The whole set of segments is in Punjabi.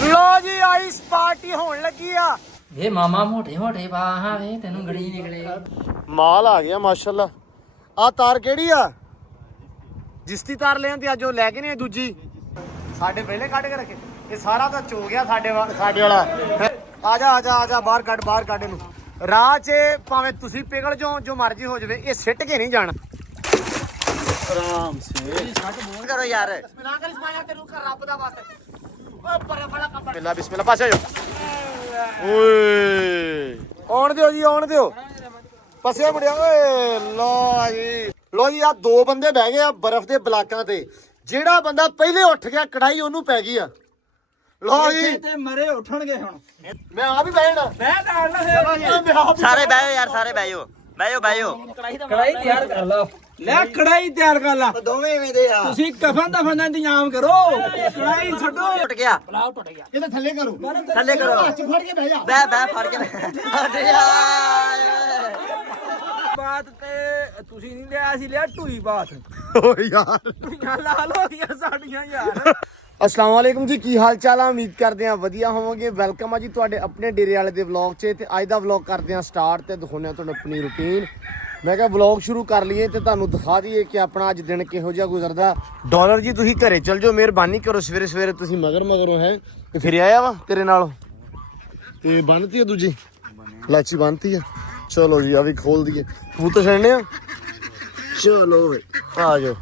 लो जी आइस पार्टी होने लगी आ ਵੇ ਮਾਮਾ ਮੋਟੇ ਮੋਟੇ ਬਾਹਾਂ ਵੇ ਤੈਨੂੰ ਗੜੀ ਨਿਕਲੇ माल आ गया माशाल्लाह आ तार केड़ी आ जिसती तार ले आंदी अज ओ लै के नहीं दूजी साडे पहले कट के रखे ये सारा तो चो गया साडे वाला आजा आजा आजा बाहर कट इनू राह च भावें तुसी पिघल जाओ जो मर्जी हो जावे ये सिट के नहीं जाना आराम से करो यार बिस्मिल्लाह कर इस्माइल तेरे का रब दा वास्ते ओ पर बड़ा कपड़ा बिस्मिल्लाह बिस्मिल्लाह पास आ जाओ ओए आउण दियो जी आउण दियो पसिया मुड़िया ओए लो जी आ दो बंदे बह गए आ बर्फ दे ब्लाकां ते जेड़ा बंदा पहले उठ गया कढ़ाई ओनू पै गई आ लो जी ਤੇ ਮਰੇ ਉੱਠਣਗੇ ਹੁਣ मैं आ भी बहना ਮੈਂ ਤਾਂ ਨਾ ਸਾਰੇ ਬਹਿਓ ਯਾਰ ਸਾਰੇ ਬਹਿਓ ਕੜਾਈ ਤਿਆਰ ਕਰ ਲਓ ਲੈ ਕੜਾਈ ਤਿਆਰ ਕਰ ਲਾ ਦੋਵੇਂ ਐਵੇਂ ਦੇ ਆ ਤੁਸੀਂ ਕਫਨ ਦਫਨ ਦਾ ਇੰਤਜ਼ਾਮ ਕਰੋ ਕੜਾਈ ਛੱਡੋ ਟੁੱਟ ਗਿਆ ਇਹ ਤਾਂ ਥੱਲੇ ਕਰੋ ਥੱਲੇ ਕਰੋ ਹੱਥ ਫੜ ਕੇ ਬਹਿ ਜਾ ਬੈ ਫੜ ਕੇ ਹਟ ਜਾ ਬਾਤ ਤੇ ਤੁਸੀਂ ਨਹੀਂ ਲਿਆ ਸੀ ਲਿਆ ਢੂਈ ਬਾਤ ਓ ਯਾਰ ਢੂਈਆਂ ਲਾਲ ਹੋ ਗਈਆਂ ਸਾਡੀਆਂ ਯਾਰ ਅਸਲਾਮ ਵਾਲੇਕੁਮ ਜੀ ਕੀ ਹਾਲ ਚਾਲ ਆ ਉਮੀਦ ਕਰਦੇ ਆ ਵਧੀਆ ਹੋਵੋਗੇ ਵੈਲਕਮ ਆ ਜੀ ਤੁਹਾਡੇ ਆਪਣੇ ਡੇਰੇ ਵਾਲੇ ਦੇ ਵਲੌਗ 'ਚ ਤੇ ਅੱਜ ਦਾ ਵਲੌਗ ਕਰਦੇ ਆ ਸਟਾਰਟ ਤੇ ਦਿਖਾਉਂਦੇ ਆ ਤੁਹਾਨੂੰ ਆਪਣੀ ਰੁਟੀਨ ਮੈਂ ਕਿਹਾ ਵਲੌਗ ਸ਼ੁਰੂ ਕਰ ਲਈਏ ਤੇ ਤੁਹਾਨੂੰ ਦਿਖਾ ਦਈਏ ਕਿ ਆਪਣਾ ਅੱਜ ਦਿਨ ਕਿਹੋ ਜਿਹਾ ਗੁਜ਼ਰਦਾ ਡਾਲਰ ਜੀ ਤੁਸੀਂ ਘਰੇ ਚਲ ਜਾਓ ਮਿਹਰਬਾਨੀ ਕਰੋ ਸਵੇਰੇ ਤੁਸੀਂ ਮਗਰੋਂ ਹੈ ਤੇ ਫਿਰ ਆਇਆ ਵਾ ਤੇਰੇ ਨਾਲ ਤੇ ਬੰਨਤੀ ਆ ਦੂਜੀ ਲਾਚੀ ਬੰਨਤੀ ਆ ਚਲੋ ਜੀ ਆ ਵੀ ਖੋਲ ਦਈਏ ਕਬੂਤਰ ਛੱਡਨੇ ਆ ਚਲੋ ਵੇ ਆ ਜਾਓ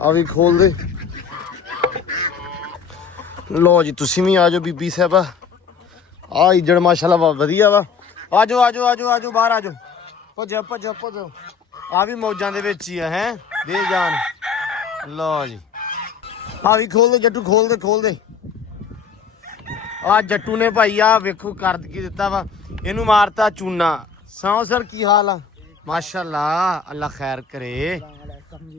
ਆ ਵੀ ਖੋਲ ਦੇ ਲੋ ਜੀ ਤੁਸੀਂ ਵੀ ਆ ਜਾਓ ਬੀਬੀ ਸਾਹਿਬਾ ਆ ਇੱਜੜ ਮਾਸ਼ਾਅੱਲਾ ਵਧੀਆ ਵਾ ਆ ਜਾਓ ਬਾਹਰ ਆ ਜਾਓ ਭੱਜੋ ਆ ਵੀ ਮੌਜਾਂ ਦੇ ਵਿੱਚ ਹੀ ਆ ਹੈ ਦੇ ਜਾਨ ਲੋ ਜੀ ਆ ਵੀ ਖੋਲ ਦੇ ਜੱਟੂ ਖੋਲ ਦੇ ਆ ਜੱਟੂ ਨੇ ਭਾਈ ਆ ਵੇਖੋ ਕਰ ਕੀ ਦਿੱਤਾ ਵਾ ਇਹਨੂੰ ਮਾਰਤਾ ਚੂਨਾ ਸੌ ਸਰ ਕੀ ਹਾਲ ਆ ਮਾਸ਼ਾਅੱਲਾ ਅੱਲਾ ਖੈਰ ਕਰੇ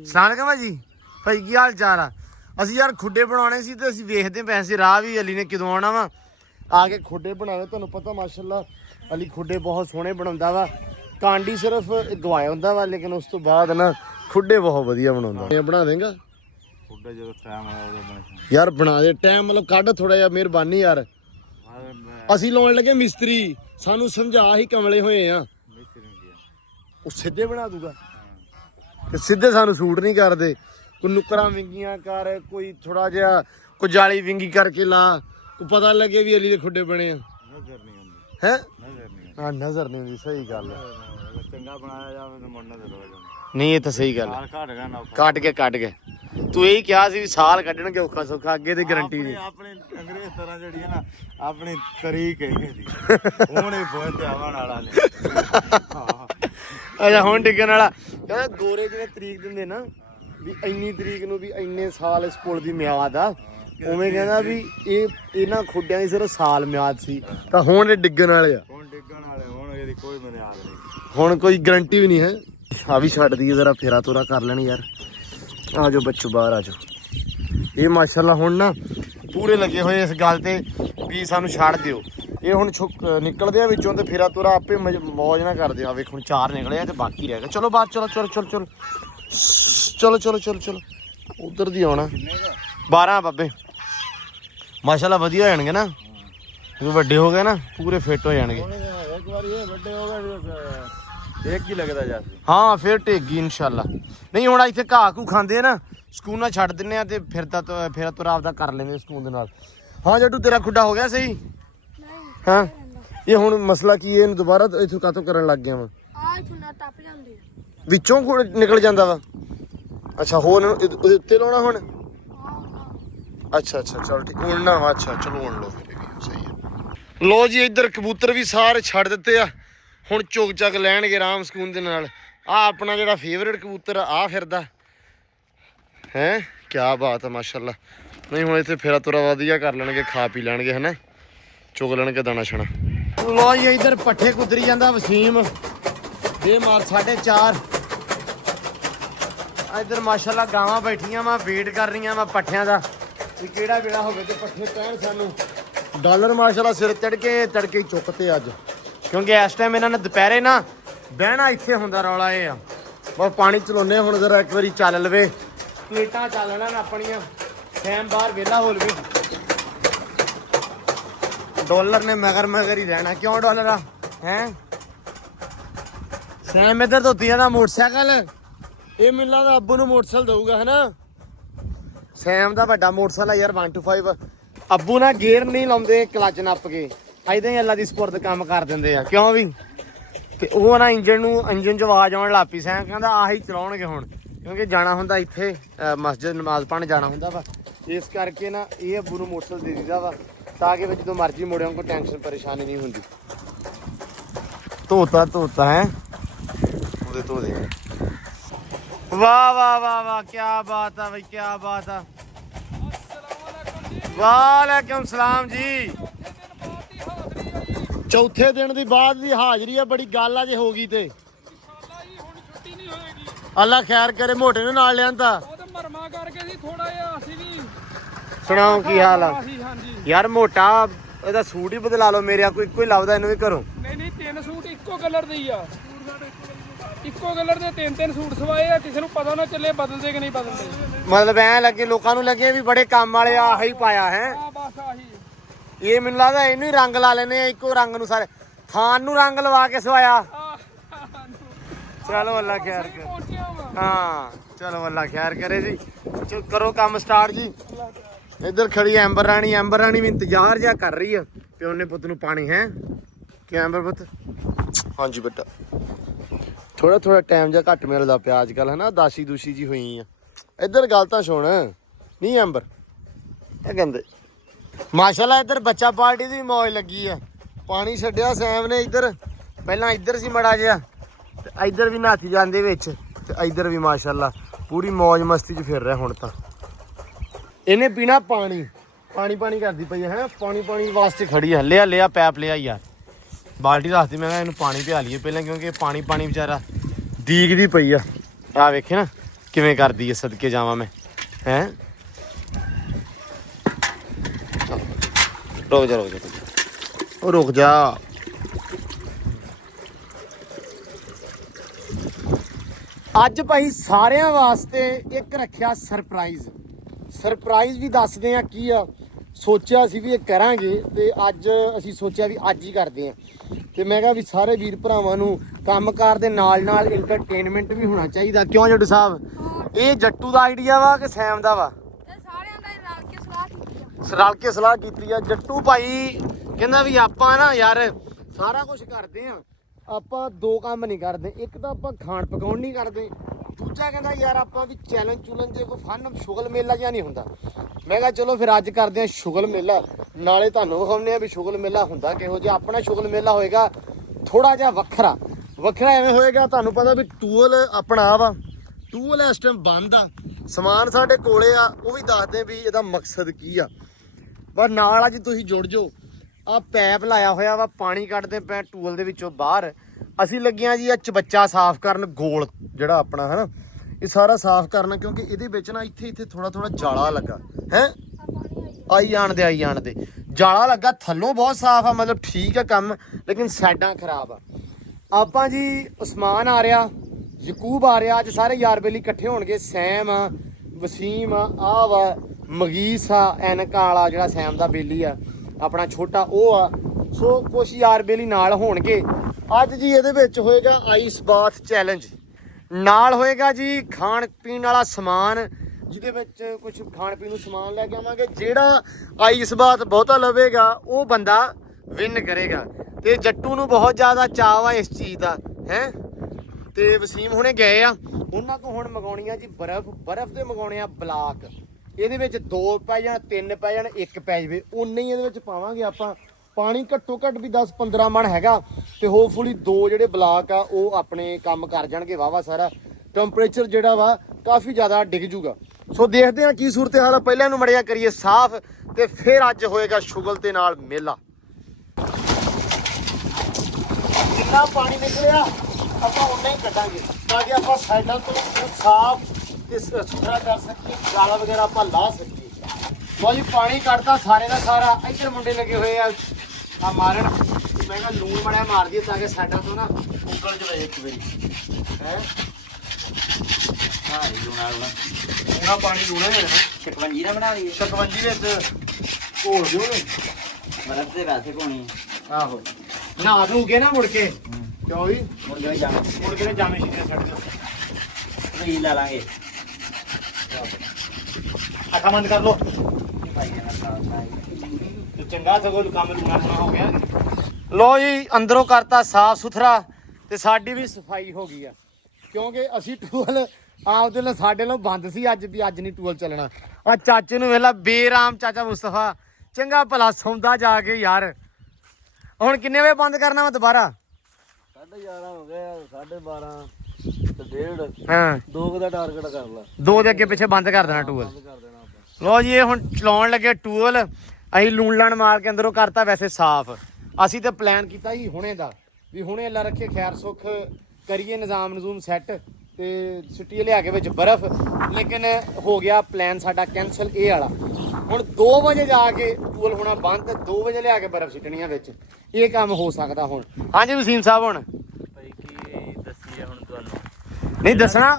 ਸਲਾਮ ਭਾਜੀ ਭਾਈ ਕੀ ਹਾਲ ਚਾਲ ਆ ਅਸੀਂ ਯਾਰ ਖੁੱਡੇ ਬਣਾਉਣੇ ਸੀ ਤੇ ਅਸੀਂ ਵੇਖਦੇ ਪਏ ਸੀ ਰਾਹ ਵੀ ਅਲੀ ਨੇ ਕਦੋਂ ਆਉਣਾ ਵਾ ਆ ਕੇ ਖੁੱਡੇ ਬਣਾਵੇ ਤੁਹਾਨੂੰ ਪਤਾ ਮਾਸ਼ਾਅੱਲਾ ਅਲੀ ਖੁੱਡੇ ਬਹੁਤ ਸੋਹਣੇ ਬਣਾਉਂਦਾ ਵਾ ਕਾਂਡੀ ਸਿਰਫ ਗਵਾਇਆ ਹੁੰਦਾ ਵਾ ਲੇਕਿਨ ਉਸ ਤੋਂ ਬਾਅਦ ਨਾ ਖੁੱਡੇ ਬਹੁਤ ਵਧੀਆ ਬਣਾਉਂਦਾ ਇਹ ਬਣਾ ਦੇਗਾ ਖੁੱਡੇ ਜਦੋਂ ਟਾਈਮ ਆਇਆ ਉਦੋਂ ਬਣੇ ਯਾਰ ਬਣਾ ਦੇ ਟਾਈਮ ਮਤਲਬ ਕੱਢ ਥੋੜਾ ਜਿਹਾ ਮਿਹਰਬਾਨੀ ਯਾਰ ਅਸੀਂ ਲਾਉਣ ਲੱਗੇ ਮਿਸਤਰੀ ਸਾਨੂੰ ਸਮਝਾ ਹੀ ਕਮਲੇ ਹੋਏ ਆ ਉਹ ਸਿੱਧੇ ਬਣਾ ਦੂਗਾ ਤੇ ਸਿੱਧੇ ਸਾਨੂੰ ਸੂਟ ਨਹੀਂ ਕਰਦੇ ਕੋਈ ਨੁਕਰਾਂ ਵਿੰਗੀਆਂ ਕਰ ਕੋਈ ਥੋੜਾ ਜਿਹਾ ਕੋਈ ਜਾਲੀ ਵਿੰਗੀ ਕਰਕੇ ਲਾ ਕੋਈ ਪਤਾ ਲੱਗੇ ਵੀ ਅਲੀ ਦੇ ਖੁੱਡੇ ਬਣੇ ਆ ਨਜ਼ਰ ਨਹੀਂ ਆਉਂਦੀ ਹੈ ਨਜ਼ਰ ਨਹੀਂ ਹਾਂ ਨਜ਼ਰ ਨਹੀਂ ਆਉਂਦੀ ਸਹੀ ਗੱਲ ਹੈ ਆਉਂਦੀ ਚੰਗਾ ਬਣਾਇਆ ਜਾਵੇ ਤਾਂ ਮੁੰਡਾ ਨਜ਼ਰ ਆ ਜਾਂਦਾ ਨਹੀਂ ਇਹ ਤਾਂ ਸਹੀ ਗੱਲ ਹੈ ਸਾਲ ਘਟ ਗਿਆ ਨਾ ਕੱਟ ਕੇ ਤੂੰ ਇਹੀ ਕਿਹਾ ਸੀ ਵੀ ਸਾਲ ਕੱਢਣਗੇ ਔਖਾ ਸੌਖਾ ਅੱਗੇ ਤੇ ਗਾਰੰਟੀ ਨਹੀਂ ਆਪਣੀ ਅੰਗਰੇਜ਼ ਤਰ੍ਹਾਂ ਜਿਹੜੀ ਹੈ ਨਾ ਆਪਣੀ ਤਰੀਕ ਹੈ ਇਹਦੀ ਉਹਨੇ ਬਹੁਤ ਆਵਣ ਵਾਲਾ ਨੇ ਅੱਛਾ ਹੁਣ ਡਿੱਗਣ ਵਾਲਾ ਕਹਿੰਦਾ ਗੋਰੇ ਜਿਵੇਂ ਤਰੀਕ ਦਿੰਦੇ ਨਾ ਵੀ ਇੰਨੀ ਤਰੀਕ ਨੂੰ ਵੀ ਇੰਨੇ ਸਾਲ ਇਸ ਪੁਲ ਦੀ ਮਿਆਦ ਆ ਉਵੇਂ ਕਹਿੰਦਾ ਵੀ ਇਹ ਇਹਨਾਂ ਖੁੱਡਿਆਂ ਦੀ ਸਿਰਫ ਸਾਲ ਮਿਆਦ ਸੀ ਤਾਂ ਹੁਣ ਇਹ ਡਿੱਗਣ ਵਾਲੇ ਆ ਹੁਣ ਡਿੱਗਣ ਵਾਲੇ ਹੁਣ ਇਹਦੀ ਕੋਈ ਬੁਨਿਆਦ ਨਹੀਂ ਹੁਣ ਕੋਈ ਗਾਰੰਟੀ ਵੀ ਨਹੀਂ ਹੈ ਆ ਵੀ ਛੱਡ ਦਈਏ ਜ਼ਰਾ ਫੇਰਾ ਤੋਰਾ ਕਰ ਲੈਣ ਯਾਰ ਆ ਜਾਓ ਬੱਚੋ ਬਾਹਰ ਆ ਜਾਓ ਇਹ ਮਾਸ਼ਾਅੱਲਾ ਹੁਣ ਨਾ ਪੂਰੇ ਲੱਗੇ ਹੋਏ ਇਸ ਗੱਲ ਤੇ ਵੀ ਸਾਨੂੰ ਛੱਡ ਦਿਓ ਇਹ ਹੁਣ ਨਿਕਲਦੇ ਆ ਵਿੱਚੋਂ ਤੇ ਫੇਰਾ ਤੋਰਾ ਆਪੇ ਮੌਜ ਨਾ ਕਰਦੇ ਆ ਵੇਖ ਹੁਣ 4 ਨਿਕਲੇ ਆ ਤੇ ਬਾਕੀ ਰਹਿ ਗਏ ਚਲੋ ਬਾਹਰ ਚਲੋ ਉਧਰ ਦੀ ਆਉਣਾ 12 ਬਾਬੇ ਮਾਸ਼ਾਅੱਲਾ ਵਧੀਆ ਹੋ ਜਾਣਗੇ ਨਾ ਜਦੋਂ ਵੱਡੇ ਹੋ ਗਏ ਨਾ ਪੂਰੇ ਫਿੱਟ ਹੋ ਜਾਣਗੇ ਇੱਕ ਵਾਰੀ ਇਹ ਵੱਡੇ ਹੋ ਗਏ ਇੱਕ ਹੀ ਲੱਗਦਾ ਜਾ ਹਾਂ ਫਿਰ ਢੇਗੀ ਇਨਸ਼ਾਅੱਲਾ ਨਹੀਂ ਹੁਣ ਇੱਥੇ ਘਾਹ ਘੂ ਖਾਂਦੇ ਆ ਨਾ ਸਕੂਨ ਨਾਲ ਛੱਡ ਦਿੰਨੇ ਆ ਤੇ ਫਿਰ ਤੁਰਾ ਆਪਦਾ ਕਰ ਲੈਂਦੇ ਸਕੂਨ ਦੇ ਨਾਲ ਹਾਂ ਜੱਟੂ ਤੇਰਾ ਖੁੱਡਾ ਹੋ ਗਿਆ ਸਹੀ ਹਾਂ ਇਹ ਹੁਣ ਮਸਲਾ ਕੀ ਹੈ ਇਹਨੂੰ ਦੁਬਾਰਾ ਇੱਥੋਂ ਕਾਤੋਂ ਕਰਨ ਲੱਗ ਗਿਆ ਵਾ ਆ ਚੁਣਾ ਟੱਪ ਜਾਂਦੇ ਆ ਵਿੱਚੋਂ ਨਿਕਲ ਜਾਂਦਾ ਵਾ ਅੱਛਾ ਹੋਰ ਉਹਦੇ ਉੱਤੇ ਲਾਉਣਾ ਹੁਣ ਅੱਛਾ ਚਲ ਠੀਕ ਹੁਣ ਨਾ ਅੱਛਾ ਚਲੋ ਹੁਣ ਲਓ ਫਿਰ ਵੀ ਸਹੀ ਹੈ ਲੋ ਜੀ ਇੱਧਰ ਕਬੂਤਰ ਵੀ ਸਾਰੇ ਛੱਡ ਦਿੱਤੇ ਆ ਹੁਣ ਚੁਗ ਚੱਕ ਲੈਣਗੇ ਆਰਾਮ ਸਕੂਨ ਦੇ ਨਾਲ ਆ ਆਪਣਾ ਜਿਹੜਾ ਫੇਵਰੇਟ ਕਬੂਤਰ ਆ ਫਿਰਦਾ ਹੈ ਕਿਆ ਬਾਤ ਹੈ ਮਾਸ਼ਾਅੱਲਾ ਨਹੀਂ ਹੁਣ ਇੱਥੇ ਫੇਰਾ ਤੁਰਾ ਵਧੀਆ ਕਰ ਲੈਣਗੇ ਖਾ ਪੀ ਲੈਣਗੇ ਹਨਾ ਚੁਗ ਲੈਣਗੇ ਦਾਣਾ ਛਣਾ ਲੋ ਜੀ ਇੱਧਰ ਪੱਠੇ ਕੁਦਰੀ ਜਾਂਦਾ ਵਸੀਮ ਦੇ ਮਾਰ 4:30 ਇੱਧਰ ਮਾਸ਼ਾਅੱਲਾ ਗਾਵਾਂ ਬੈਠੀਆਂ ਵਾ ਵੇਟ ਕਰ ਰਹੀਆਂ ਵਾ ਪੱਠਿਆਂ ਦਾ ਵੀ ਕਿਹੜਾ ਵੇਲਾ ਹੋਵੇ ਤੇ ਪੱਠੇ ਪੈਣ ਸਾਨੂੰ ਡਾਲਰ ਮਾਸ਼ਾਅੱਲਾ ਸਿਰ ਤੜਕੇ ਚੁੱਕਤੇ ਅੱਜ ਕਿਉਂਕਿ ਇਸ ਟਾਈਮ ਇਹਨਾਂ ਨੇ ਦੁਪਹਿਰੇ ਨਾ ਬਹਿਣਾ ਇੱਥੇ ਹੁੰਦਾ ਰੌਲਾ ਇਹ ਆ ਬਸ ਪਾਣੀ ਚਲਾਉਂਦੇ ਹੁਣ ਜ਼ਰਾ ਇੱਕ ਵਾਰੀ ਚੱਲ ਲਵੇ ਪਲੇਟਾਂ ਚੱਲਣਾ ਨਾ ਆਪਣੀਆਂ ਸੈਮ ਬਾਹਰ ਵਿਹਲਾ ਹੋ ਲਵੇ ਡਾਲਰ ਨੇ ਮਗਰ ਹੀ ਰਹਿਣਾ। ਕਿਉਂ ਡਾਲਰ ਆ ਹੈ? ਸੈਮ ਇੱਧਰ ਧੋਤੀਆਂ ਦਾ ਮੋਟਰਸਾਈਕਲ, ਇਹ ਮੈਨੂੰ ਲੱਗਦਾ ਅੱਬੂ ਨੂੰ ਮੋਟਰਸਾਈਕਲ ਦਊਗਾ ਹਨਾ। ਸੈਮ ਦਾ ਵੱਡਾ ਮੋਟਰਸਾਈਕਲ ਆ ਯਾਰ 125। ਅੱਬੂ ਨਾ ਗੇਅਰ ਨਹੀਂ ਲਾਉਂਦੇ, ਕਲੱਚ ਨੱਪ ਕੇ ਐਦਾਂ ਹੀ ਅੱਲਾ ਦੀ ਸਪੁਰਦ ਕੰਮ ਕਰ ਦਿੰਦੇ ਆ। ਕਿਉਂ ਵੀ? ਤੇ ਉਹ ਨਾ ਇੰਜਨ 'ਚ ਆਵਾਜ਼ ਆਉਣ ਲੱਗ ਪਈ। ਸੈਮ ਕਹਿੰਦਾ ਆਹੀ ਚਲਾਉਣਗੇ ਹੁਣ, ਕਿਉਂਕਿ ਜਾਣਾ ਹੁੰਦਾ ਇੱਥੇ ਮਸਜਿਦ ਨਮਾਜ਼ ਪੜ੍ਹਨ ਜਾਣਾ ਹੁੰਦਾ ਵਾ। ਇਸ ਕਰਕੇ ਨਾ ਇਹ ਅੱਬੂ ਨੂੰ ਮੋਟਰਸਾਈਕਲ ਦੇ ਦਿੱਤਾ ਵਾ, ਤਾਂ ਕਿ ਜਦੋਂ ਮਰਜ਼ੀ ਮੁੜਿਆ ਕੋਈ ਟੈਨਸ਼ਨ ਪਰੇਸ਼ਾਨੀ ਨਹੀਂ ਹੁੰਦੀ। ਧੋਤਾ ਹੈ ਉਹਦੇ ਧੋ ਦੇ। ਵਾਹ ਵਾਹ ਵਾਹ ਵਾਹ, ਕੀ ਬਾਤ ਆ ਬਈ, ਕੀ ਬਾਤ ਆ। ਵਾਲੇਕੁਮ ਸਲਾਮ ਜੀ। ਚੌਥੇ ਦਿਨ ਦੀ ਬਾਅਦ ਦੀ ਹਾਜ਼ਰੀ ਆ, ਬੜੀ ਗੱਲ ਆ ਜੇ ਹੋ ਗਈ ਤੇ ਅੱਲਾ ਖੈਰ ਕਰੇ। ਮੋਟੇ ਨੂੰ ਨਾਲ ਲਿਆਂਦਾ ਮਰਮਾ ਕਰਕੇ ਸੀ ਥੋੜਾ ਜਿਹਾ, ਅਸੀਂ ਵੀ ਸੁਣਾਓ ਕੀ ਹਾਲ ਆ ਯਾਰ। ਮੋਟਾ ਇਹਦਾ ਸੂਟ ਹੀ ਬਦਲਾ ਲਓ, ਮੇਰੇ ਕੋਈ ਇੱਕੋ ਹੀ ਲੱਭਦਾ ਇਹਨੂੰ ਵੀ ਘਰੋਂ। ਨਹੀਂ 3 ਸੂਟ ਇੱਕੋ ਕਲਰ ਦੇ ਹੀ ਆ, ਇੱਕੋ ਕਲਰ ਦੇ 3 ਸੂਟ ਸਵਾਏ ਆ। ਕਿਸੇ ਨੂੰ ਪਤਾ ਨਾ ਚੱਲੇ ਬਦਲਦੇ ਕਿ ਨਹੀਂ ਬਦਲਦੇ। ਮਤਲਬ ਐ ਲੱਗੇ ਲੋਕਾਂ ਨੂੰ ਲੱਗੇ ਵੀ ਬੜੇ ਕੰਮ ਵਾਲੇ ਆ, ਆਹੀ ਪਾਇਆ ਹੈ। ਆ ਬਸ ਆਹੀ। ਇਹ ਮੈਨੂੰ ਲੱਗਦਾ ਇਹਨੂੰ ਹੀ ਰੰਗ ਲਾ ਲੈਨੇ ਆ, ਇੱਕੋ ਰੰਗ ਨੂੰ ਸਾਰੇ ਥਾਨ ਨੂੰ ਰੰਗ ਲਵਾ ਕੇ ਸਵਾਇਆ। ਚਲੋ ਅੱਲਾ ਖੈਰ ਕਰੇ। ਹਾਂ ਚਲੋ ਅੱਲਾ ਖੈਰ ਕਰੇ ਜੀ। ਕਰੋ ਕੰਮ ਸਟਾਰਟ ਜੀ। ਇੱਧਰ ਖੜੀ ਐਂਬਰ ਰਾਣੀ ਵੀ ਇੰਤਜ਼ਾਰ ਜਿਹਾ ਕਰ ਰਹੀ ਆ ਪਿਓ ਨੇ ਪੁੱਤ ਨੂੰ ਪਾਣੀ ਹੈ ਕਿ ਐਂਬਰ ਪੁੱਤ। ਹਾਂਜੀ ਬੇਟਾ, ਥੋੜਾ ਟਾਈਮ ਜਿਹਾ ਘੱਟ ਮਿਲਦਾ ਪਿਆ ਅੱਜ ਕੱਲ ਹਨਾ, ਦਾਸੀ ਦੂਸ਼ੀ ਜੀ ਹੋਈ ਆ। ਇੱਧਰ ਗੱਲ ਤਾਂ ਸੁਣ ਨਹੀਂ ਐਂਬਰ, ਇਹ ਕਹਿੰਦੇ ਮਾਸ਼ਾਅੱਲਾ ਇੱਧਰ ਬੱਚਾ ਪਾਰਟੀ ਦੀ ਵੀ ਮੌਜ ਲੱਗੀ ਆ। ਪਾਣੀ ਛੱਡਿਆ ਸੈਮ ਨੇ ਇੱਧਰ, ਪਹਿਲਾਂ ਇੱਧਰ ਸੀ ਮੜਾ ਜਿਹਾ ਤੇ ਇੱਧਰ ਵੀ ਨਹਾਤੀ ਜਾਂਦੇ ਵਿੱਚ, ਤੇ ਇੱਧਰ ਵੀ ਮਾਸ਼ਾਅੱਲਾ ਪੂਰੀ ਮੌਜ ਮਸਤੀ 'ਚ ਫਿਰ ਰਿਹਾ ਹੁਣ ਤਾਂ। ਇਹਨੇ ਪੀਣਾ ਪਾਣੀ ਕਰਦੀ ਪਈ ਹੈ। ਪਾਣੀ ਵਾਸਤੇ ਖੜੀ ਆ। ਲਿਆ ਪੈਪ ਲਿਆ ਯਾਰ, ਬਾਲਟੀ ਰੱਖਦੀ। ਮੈਂ ਕਿਹਾ ਇਹਨੂੰ ਪਾਣੀ ਪਿਆ ਲਈਏ ਪਹਿਲਾਂ, ਕਿਉਂਕਿ ਪਾਣੀ ਵਿਚਾਰਾ ਡੀਗਦੀ ਪਈ ਆ। ਆ ਵੇਖੇ ਨਾ ਕਿਵੇਂ ਕਰਦੀ ਹੈ, ਸਦਕੇ ਜਾਵਾਂ ਮੈਂ ਹੈ। ਰੁਕ ਜਾ। ਅੱਜ ਭਾਈ ਸਾਰਿਆਂ ਵਾਸਤੇ ਇੱਕ ਰੱਖਿਆ ਸਰਪ੍ਰਾਈਜ਼ ਵੀ ਦੱਸਦੇ ਆ ਕੀ ਆ। ਸੋਚਿਆ ਸੀ ਵੀ ਇਹ ਕਰਾਂਗੇ ਤੇ ਅੱਜ ਅਸੀਂ ਸੋਚਿਆ ਵੀ ਅੱਜ ਹੀ ਕਰਦੇ ਆ। ਤੇ ਮੈਂ ਕਿਹਾ ਵੀ ਸਾਰੇ ਵੀਰ ਭਰਾਵਾਂ ਨੂੰ ਕੰਮਕਾਰ ਦੇ ਨਾਲ ਇੰਟਰਟੇਨਮੈਂਟ ਵੀ ਹੋਣਾ ਚਾਹੀਦਾ। ਕਿਉਂ ਜੱਟੂ ਸਾਹਿਬ? ਇਹ ਜੱਟੂ ਦਾ ਆਈਡੀਆ ਵਾ ਕਿ ਸੈਮ ਦਾ ਵਾ? ਸਾਰਿਆਂ ਦਾ ਰਲ ਕੇ ਸਲਾਹ ਕੀਤੀ ਆ। ਰਲ ਕੇ ਸਲਾਹ ਕੀਤੀ ਆ। ਜੱਟੂ ਭਾਈ ਕਹਿੰਦਾ ਵੀ ਆਪਾਂ ਨਾ ਯਾਰ ਸਾਰਾ ਕੁਝ ਕਰਦੇ ਆ, ਆਪਾਂ 2 ਕੰਮ ਨਹੀਂ ਕਰਦੇ। ਇੱਕ ਤਾਂ ਆਪਾਂ ਖਾਣ ਪਕਾਉਣ ਨਹੀਂ ਕਰਦੇ, ਦੂਜਾ ਕਹਿੰਦਾ ਯਾਰ ਆਪਾਂ ਵੀ ਚੈਲੰਜ ਜੇ ਕੋਈ ਫਨ ਸ਼ੁਗਲ ਮੇਲਾ ਜਿਹਾ ਨਹੀਂ ਹੁੰਦਾ। ਮੈਂ ਕਿਹਾ ਚਲੋ ਫਿਰ ਅੱਜ ਕਰਦੇ ਆ ਸ਼ੁਗਲ ਮੇਲਾ, ਨਾਲੇ ਤੁਹਾਨੂੰ ਵਿਖਾਉਂਦੇ ਆ ਵੀ ਸ਼ੁਗਲ ਮੇਲਾ ਹੁੰਦਾ ਕਿਹੋ ਜਿਹਾ। ਆਪਣਾ ਸ਼ੁਗਲ ਮੇਲਾ ਹੋਏਗਾ ਥੋੜਾ ਜਿਹਾ ਵੱਖਰਾ ਐਵੇਂ ਹੋਏਗਾ। ਤੁਹਾਨੂੰ ਪਤਾ ਵੀ ਟੂਲ ਆਪਣਾ ਵਾ, ਟੂਲ ਇਸ ਟਾਈਮ ਬੰਦ ਆ, ਸਮਾਨ ਸਾਡੇ ਕੋਲੇ ਆ, ਉਹ ਵੀ ਦੱਸਦੇ ਵੀ ਇਹਦਾ ਮਕਸਦ ਕੀ ਆ। ਪਰ ਨਾਲ ਅੱਜ ਤੁਸੀਂ ਜੁੜ ਜਾਓ। ਆ ਪੈਪ ਲਾਇਆ ਹੋਇਆ ਵਾ, ਪਾਣੀ ਕੱਢਦੇ ਪਏ ਟੂਲ ਦੇ ਵਿੱਚੋਂ ਬਾਹਰ। ਅਸੀਂ ਲੱਗਿਆ ਜੀ ਆ ਚਬੱਚਾ ਸਾਫ਼ ਕਰਨ, ਗੋਲ ਜਿਹੜਾ ਆਪਣਾ ਹੈ ਨਾ, ਇਹ ਸਾਰਾ ਸਾਫ਼ ਕਰਨਾ, ਕਿਉਂਕਿ ਇਹਦੇ ਵਿੱਚ ਨਾ ਇੱਥੇ ਥੋੜਾ ਜਾਲਾ ਲੱਗਾ ਹੈ। ਆਈ ਜਾਣ ਦੇ ਜਾਲਾ ਲੱਗਾ। ਥੱਲੋਂ ਬਹੁਤ ਸਾਫ਼ ਆ, ਮਤਲਬ ਠੀਕ ਆ ਕੰਮ, ਲੇਕਿਨ ਸਾਈਡਾਂ ਖਰਾਬ ਆ। ਆਪਾਂ ਜੀ ਉਸਮਾਨ ਆ ਰਿਹਾ, ਯਕੂਬ ਆ ਰਿਹਾ, ਅੱਜ ਸਾਰੇ ਯਾਰ ਬੇਲੀ ਇਕੱਠੇ ਹੋਣਗੇ। ਸੈਮ ਆ, ਵਸੀਮ ਆ ਵਾ, ਮਗੀਸ ਆ, ਐਨਕਾਂ ਵਾਲਾ ਜਿਹੜਾ ਸੈਮ ਦਾ ਬੇਲੀ ਆ ਆਪਣਾ ਛੋਟਾ ਉਹ ਆ। ਸੋ ਕੁਛ ਯਾਰ ਬੇਲੀ ਨਾਲ ਹੋਣਗੇ ਅੱਜ ਜੀ। ਇਹਦੇ ਵਿੱਚ ਹੋਏਗਾ ਆਈਸ ਬਾਥ ਚੈਲੰਜ, ਨਾਲ ਹੋਏਗਾ ਜੀ ਖਾਣ ਪੀਣ ਵਾਲਾ ਸਮਾਨ, ਜਿਹਦੇ ਵਿੱਚ ਕੁਝ ਖਾਣ ਪੀਣ ਨੂੰ ਸਮਾਨ ਲੈ ਕੇ ਆਵਾਂਗੇ। ਜਿਹੜਾ ਆਈਸ ਬਾਥ ਬਹੁਤਾ ਲਵੇਗਾ ਉਹ ਬੰਦਾ ਵਿਨ ਕਰੇਗਾ। ਤੇ ਜੱਟੂ ਨੂੰ ਬਹੁਤ ਜ਼ਿਆਦਾ ਚਾਅ ਆ ਇਸ ਚੀਜ਼ ਦਾ ਹੈ। ਤੇ ਵਸੀਮ ਹੁਣੇ ਗਏ ਆ, ਉਹਨਾਂ ਤੋਂ ਹੁਣ ਮੰਗਾਉਣੀਆਂ ਜੀ ਬਰਫ਼ ਦੇ ਮੰਗਾਉਣੇ ਆ ਬਲਾਕ। ਇਹਦੇ ਵਿੱਚ 2 ਪੈ ਜਾਣ, 3 ਪੈ ਜਾਣ, 1 ਪੈ ਜਾਵੇ, ਉਨੇ ਹੀ ਇਹਦੇ ਵਿੱਚ ਪਾਵਾਂਗੇ ਆਪਾਂ। ਪਾਣੀ ਘੱਟੋ ਘੱਟ ਵੀ 10-15 ਮਣ ਹੈਗਾ, ਤੇ ਹੋਪਫੁਲੀ 2 ਜਿਹੜੇ ਬਲਾਕ ਆ ਉਹ ਆਪਣੇ ਕੰਮ ਕਰ ਜਾਣਗੇ ਵਾਵਾ ਸਾਰਾ। ਟੈਂਪਰੇਚਰ ਜਿਹੜਾ ਵਾ ਕਾਫੀ ਜ਼ਿਆਦਾ ਡਿੱਗ ਜੂਗਾ। ਸੋ ਦੇਖਦੇ ਆ ਕੀ ਸੂਰਤ ਹਾਲ ਆ। ਪਹਿਲਾਂ ਨੂੰ ਮੜਿਆ ਕਰੀਏ ਸਾਫ਼, ਤੇ ਫਿਰ ਅੱਜ ਹੋਏਗਾ ਸ਼ੁਗਲ ਦੇ ਨਾਲ ਮੇਲਾ। ਜਿੰਨਾ ਪਾਣੀ ਨਿਕਲਿਆ ਆਪਾਂ ਉਨਾ ਹੀ ਕੱਢਾਂਗੇ, ਤਾਂ ਕਿ ਆਪਾਂ ਸਾਈਡਾਂ ਤੋਂ ਸਾਫ਼ ਤੇ ਸੁਥਰਾ ਕਰ ਸਕੀਏ, ਜਾਲਾ ਵਗੈਰਾ ਆਪਾਂ ਲਾ ਸਕੀਏ। ਲਓ ਜੀ ਪਾਣੀ ਕੱਢਤਾ ਸਾਰੇ ਦਾ ਸਾਰਾ। ਇੱਧਰ ਮੁੰਡੇ ਲੱਗੇ ਹੋਏ ਆ ਮਾਰਨ। ਮੈਂ ਕਿਹਾ ਲੂਣ ਮੜਿਆ ਮਾਰ ਦਈਏ ਤਾਂ ਕਿ ਸਾਡਾ ਤੋਂ ਨਾ ਉਂਗਲ ਚ ਵਜੇ ਇੱਕ ਵਾਰੀ ਹੈ। ਹਾਂ ਲੂਣਾ ਪਾਣੀ ਲੂਣਾ ਹੈ ਨਾ, 56 ਨਾ ਬਣਾ ਲਈਏ। 56 ਵਿੱਚ ਘੋਲ ਦਿਓ। ਬਰਫ਼ ਦੇ ਵੈਸੇ ਪਾਉਣੀ ਆਹੋ ਨਹਾ ਧੂ ਕੇ ਨਾ ਮੁੜ ਕੇ ਕਿਉਂ ਵੀ ਮੁੜ ਕੇ ਜਾਣਾ ਮੁੜ ਕੇ ਜਾਮੇ ਸ਼ੀਟੇ ਛੱਡ ਦਿਓ ਵੀ ਲੈ ਲਾਂਗੇ ਅੱਖਾਂ ਬੰਦ ਕਰ ਲੋ ਤੇ ਚੰਗਾ ਸਗੋਂ ਕੰਮ ਲੂਣਾ ਹੋ ਗਿਆ ਲੋ ਜੀ ਅੰਦਰੋਂ ਕਰਤਾ ਸਾਫ ਸੁਥਰਾ ਤੇ ਸਾਡੀ ਵੀ ਸਫਾਈ ਹੋ ਗਈ ਆ ਕਿਉਂਕਿ ਅਸੀਂ ਟੂਲ ਆਪਦੇ ਨਾਲ ਸਾਡੇ ਨਾਲ ਬੰਦ ਸੀ ਅੱਜ ਵੀ ਅੱਜ ਨਹੀਂ ਟੂਲ ਚੱਲਣਾ ਆ ਚਾਚੇ ਨੂੰ ਵੇਲਾ ਬੇਰਾਮ ਚਾਚਾ ਮੁਸਤਫਾ ਚੰਗਾ ਭਲਾ ਸੌਂਦਾ ਜਾ ਕੇ ਯਾਰ ਹੁਣ ਕਿੰਨੇ ਵਜੇ ਬੰਦ ਕਰਨਾ ਵਾ ਦੁਬਾਰਾ 11:30 ਹੋ ਗਏ 12:30 ਤੇ 1:30 ਹਾਂ 2 ਦਾ ਟਾਰਗੇਟ ਕਰ ਲਾ 2 ਦੇ ਅੱਗੇ ਪਿੱਛੇ ਬੰਦ ਕਰ ਦੇਣਾ ਟੂਲ ਲੋ ਜੀ ਇਹ ਹੁਣ ਚਲਾਉਣ ਲੱਗੇ ਟੂਲ ਅਸੀਂ ਲੂਣ ਲਾਣ ਮਾਰ ਕੇ ਅੰਦਰੋਂ ਕਰਤਾ ਵੈਸੇ ਸਾਫ਼ ਅਸੀਂ ਤੇ ਪਲਾਨ ਕੀਤਾ ਸੀ ਹੁਣੇ ਦਾ ਵੀ ਹੁਣੇ ਅੱਲਾ ਰੱਖੇ ਖੈਰ ਸੁੱਖ ਕਰੀਏ ਨਿਜ਼ਾਮ ਨਜ਼ੂਮ ਸੈੱਟ ਤੇ ਛੁੱਟੀ ਲਿਆ ਕੇ ਵਿੱਚ ਬਰਫ਼ ਲੇਕਿਨ ਹੋ ਗਿਆ ਪਲਾਨ ਸਾਡਾ ਕੈਂਸਲ ਇਹ ਵਾਲਾ ਹੁਣ 2 ਵਜੇ ਜਾ ਕੇ ਟੂਲ ਹੋਣਾ ਬੰਦ 2 ਵਜੇ ਲਿਆ ਕੇ ਬਰਫ਼ ਸਿੱਟਣੀਆਂ ਵਿੱਚ ਇਹ ਕੰਮ ਹੋ ਸਕਦਾ ਹੁਣ ਹਾਂਜੀ ਵਸੀਮ ਸਾਹਿਬ ਹੁਣ ਭਾਈ ਕੀ ਦੱਸੀਏ ਹੁਣ ਤੁਹਾਨੂੰ ਨਹੀਂ ਦੱਸਣਾ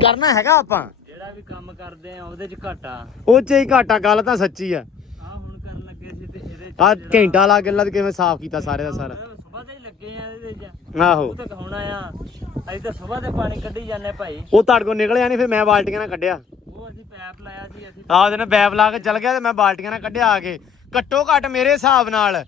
ਕਰਨਾ ਹੈਗਾ ਆਪਾਂ ਜਿਹੜਾ ਵੀ ਕੰਮ ਕਰਦੇ ਆ ਉਹਦੇ ਚ ਘਾਟਾ ਉਹ ਚ ਹੀ ਘਾਟਾ ਗੱਲ ਤਾਂ ਸੱਚੀ ਆ ਆ ਹੁਣ ਕਰਨ ਲੱਗੇ ਸੀ ਤੇ ਇਹਦੇ ਆ ਘੰਟਾ ਲਾ ਗੱਲਾਂ ਤੇ ਕਿਵੇਂ ਸਾਫ਼ ਕੀਤਾ ਸਾਰੇ ਦਾ ਸਾਰਾ ਸਵੇਰ ਦੇ ਹੀ ਲੱਗੇ ਆ ਇਹਦੇ ਚ ਆਹੋ ਉਹ ਤਾਂ ਹੋਣਾ ਆ ਅਸੀਂ ਤਾਂ ਸਵੇਰ ਦੇ ਪਾਣੀ ਕੱਢੀ ਜਾਂਦੇ ਭਾਈ ਉਹ ਤੁਹਾਡੇ ਕੋਲ ਨਿਕਲਿਆ ਨਹੀਂ ਫਿਰ ਮੈਂ ਬਾਲਟੀਆਂ ਨਾਲ ਕੱਢਿਆ ਉਹ ਅਸੀਂ ਪੈਪ ਲਾਇਆ ਸੀ ਅਸੀਂ ਆਹ ਦਿਨ ਬੈਬ ਲਾ ਕੇ ਚੱਲ ਗਿਆ ਤੇ ਮੈਂ ਬਾਲਟੀਆਂ ਨਾਲ ਕੱਢਿਆ ਆ ਕੇ ਘੱਟੋ ਘੱਟ ਮੇਰੇ ਹਿਸਾਬ ਨਾਲ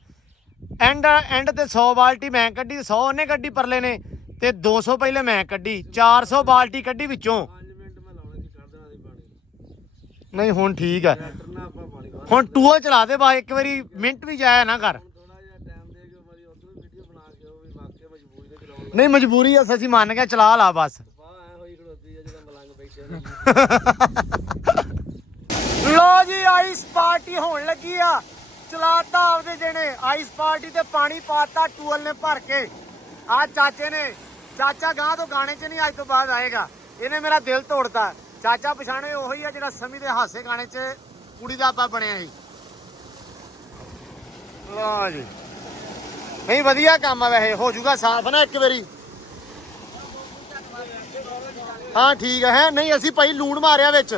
ਐਂਡ ਤੇ 100 ਬਾਲਟੀ ਮੈਂ ਕੱਢੀ 100 ਉਹਨੇ ਕੱਢੀ ਪਰਲੇ ਨੇ ਤੇ 200 ਪਹਿਲੇ ਮੈਂ ਕੱਢੀ 400 ਬਾਲਟੀ ਕੱਢੀ ਵਿੱਚੋਂ 5 ਮਿੰਟ ਮੈਂ ਲਾਉਣਾ ਸੀ ਕਰ ਦੇਣਾ ਸੀ ਪਾਣੀ ਨਹੀਂ ਹੁਣ ਠੀਕ ਆ ਕਰਨਾ ਆਪਾਂ ਪਾਣੀ ਹੁਣ ਟੂਆ ਚਲਾ ਦੇ ਬਾ ਇੱਕ ਵਾਰੀ ਮਿੰਟ ਵੀ ਜਾਇਆ ਨਾ ਕਰ ਥੋੜਾ ਜਿਹਾ ਟਾਈਮ ਦੇ ਕੇ ਮਾਰੀ ਉਧਰੋਂ ਵੀਡੀਓ ਬਣਾ ਕੇ ਉਹ ਵੀ ਵਾਕਿਆ ਮਜਬੂਰੀ ਦੇ ਚਲਾਉਣ ਨਹੀਂ ਮਜਬੂਰੀ ਆ ਅਸੀਂ ਮੰਨ ਗਿਆ ਚਲਾ ਲਾ ਬਸ ਵਾਹ ਐ ਹੋਈ ਖੜੋਤੀ ਆ ਜਦੋਂ ਮਲੰਗ ਬੈਠੇ ਨੇ ਲੋ ਜੀ ਆਈਸ ਪਾਰਟੀ ਹੋਣ ਲੱਗੀ ਆ ਚਲਾਤਾ ਆਪਦੇ ਜਣੇ ਆਈਸ ਪਾਰਟੀ ਤੇ ਪਾਣੀ ਪਾਤਾ ਟੂਲ ਨੇ ਭਰ ਕੇ ਆ ਚਾਚੇ ਨੇ ਚਾਚਾ ਗਾਂ ਤੋਂ ਗਾਣੇ 'ਚ ਨਹੀਂ ਅੱਜ ਤੋਂ ਬਾਅਦ ਆਏਗਾ ਇਹਨੇ ਮੇਰਾ ਦਿਲ ਤੋੜਤਾ ਚਾਚਾ ਪਛਾਣੇ ਉਹੀ ਆ ਜਿਹੜਾ ਸਮੀ ਦੇ ਹਾਸੇ ਗਾਣੇ 'ਚ ਕੁੜੀ ਦਾ ਆਪਾ ਬਣਿਆ ਸੀ ਲੋ ਜੀ ਨਹੀਂ ਵਧੀਆ ਕੰਮ ਆ ਵੈਸੇ ਹੋ ਜਾਊਗਾ ਸਾਫ਼ ਨਾ ਇੱਕ ਵਾਰੀ ਹਾਂ ਠੀਕ ਹੈ ਨਹੀਂ ਅਸੀਂ ਭਾਈ ਲੂਣ ਮਾਰਿਆ ਵਿੱਚ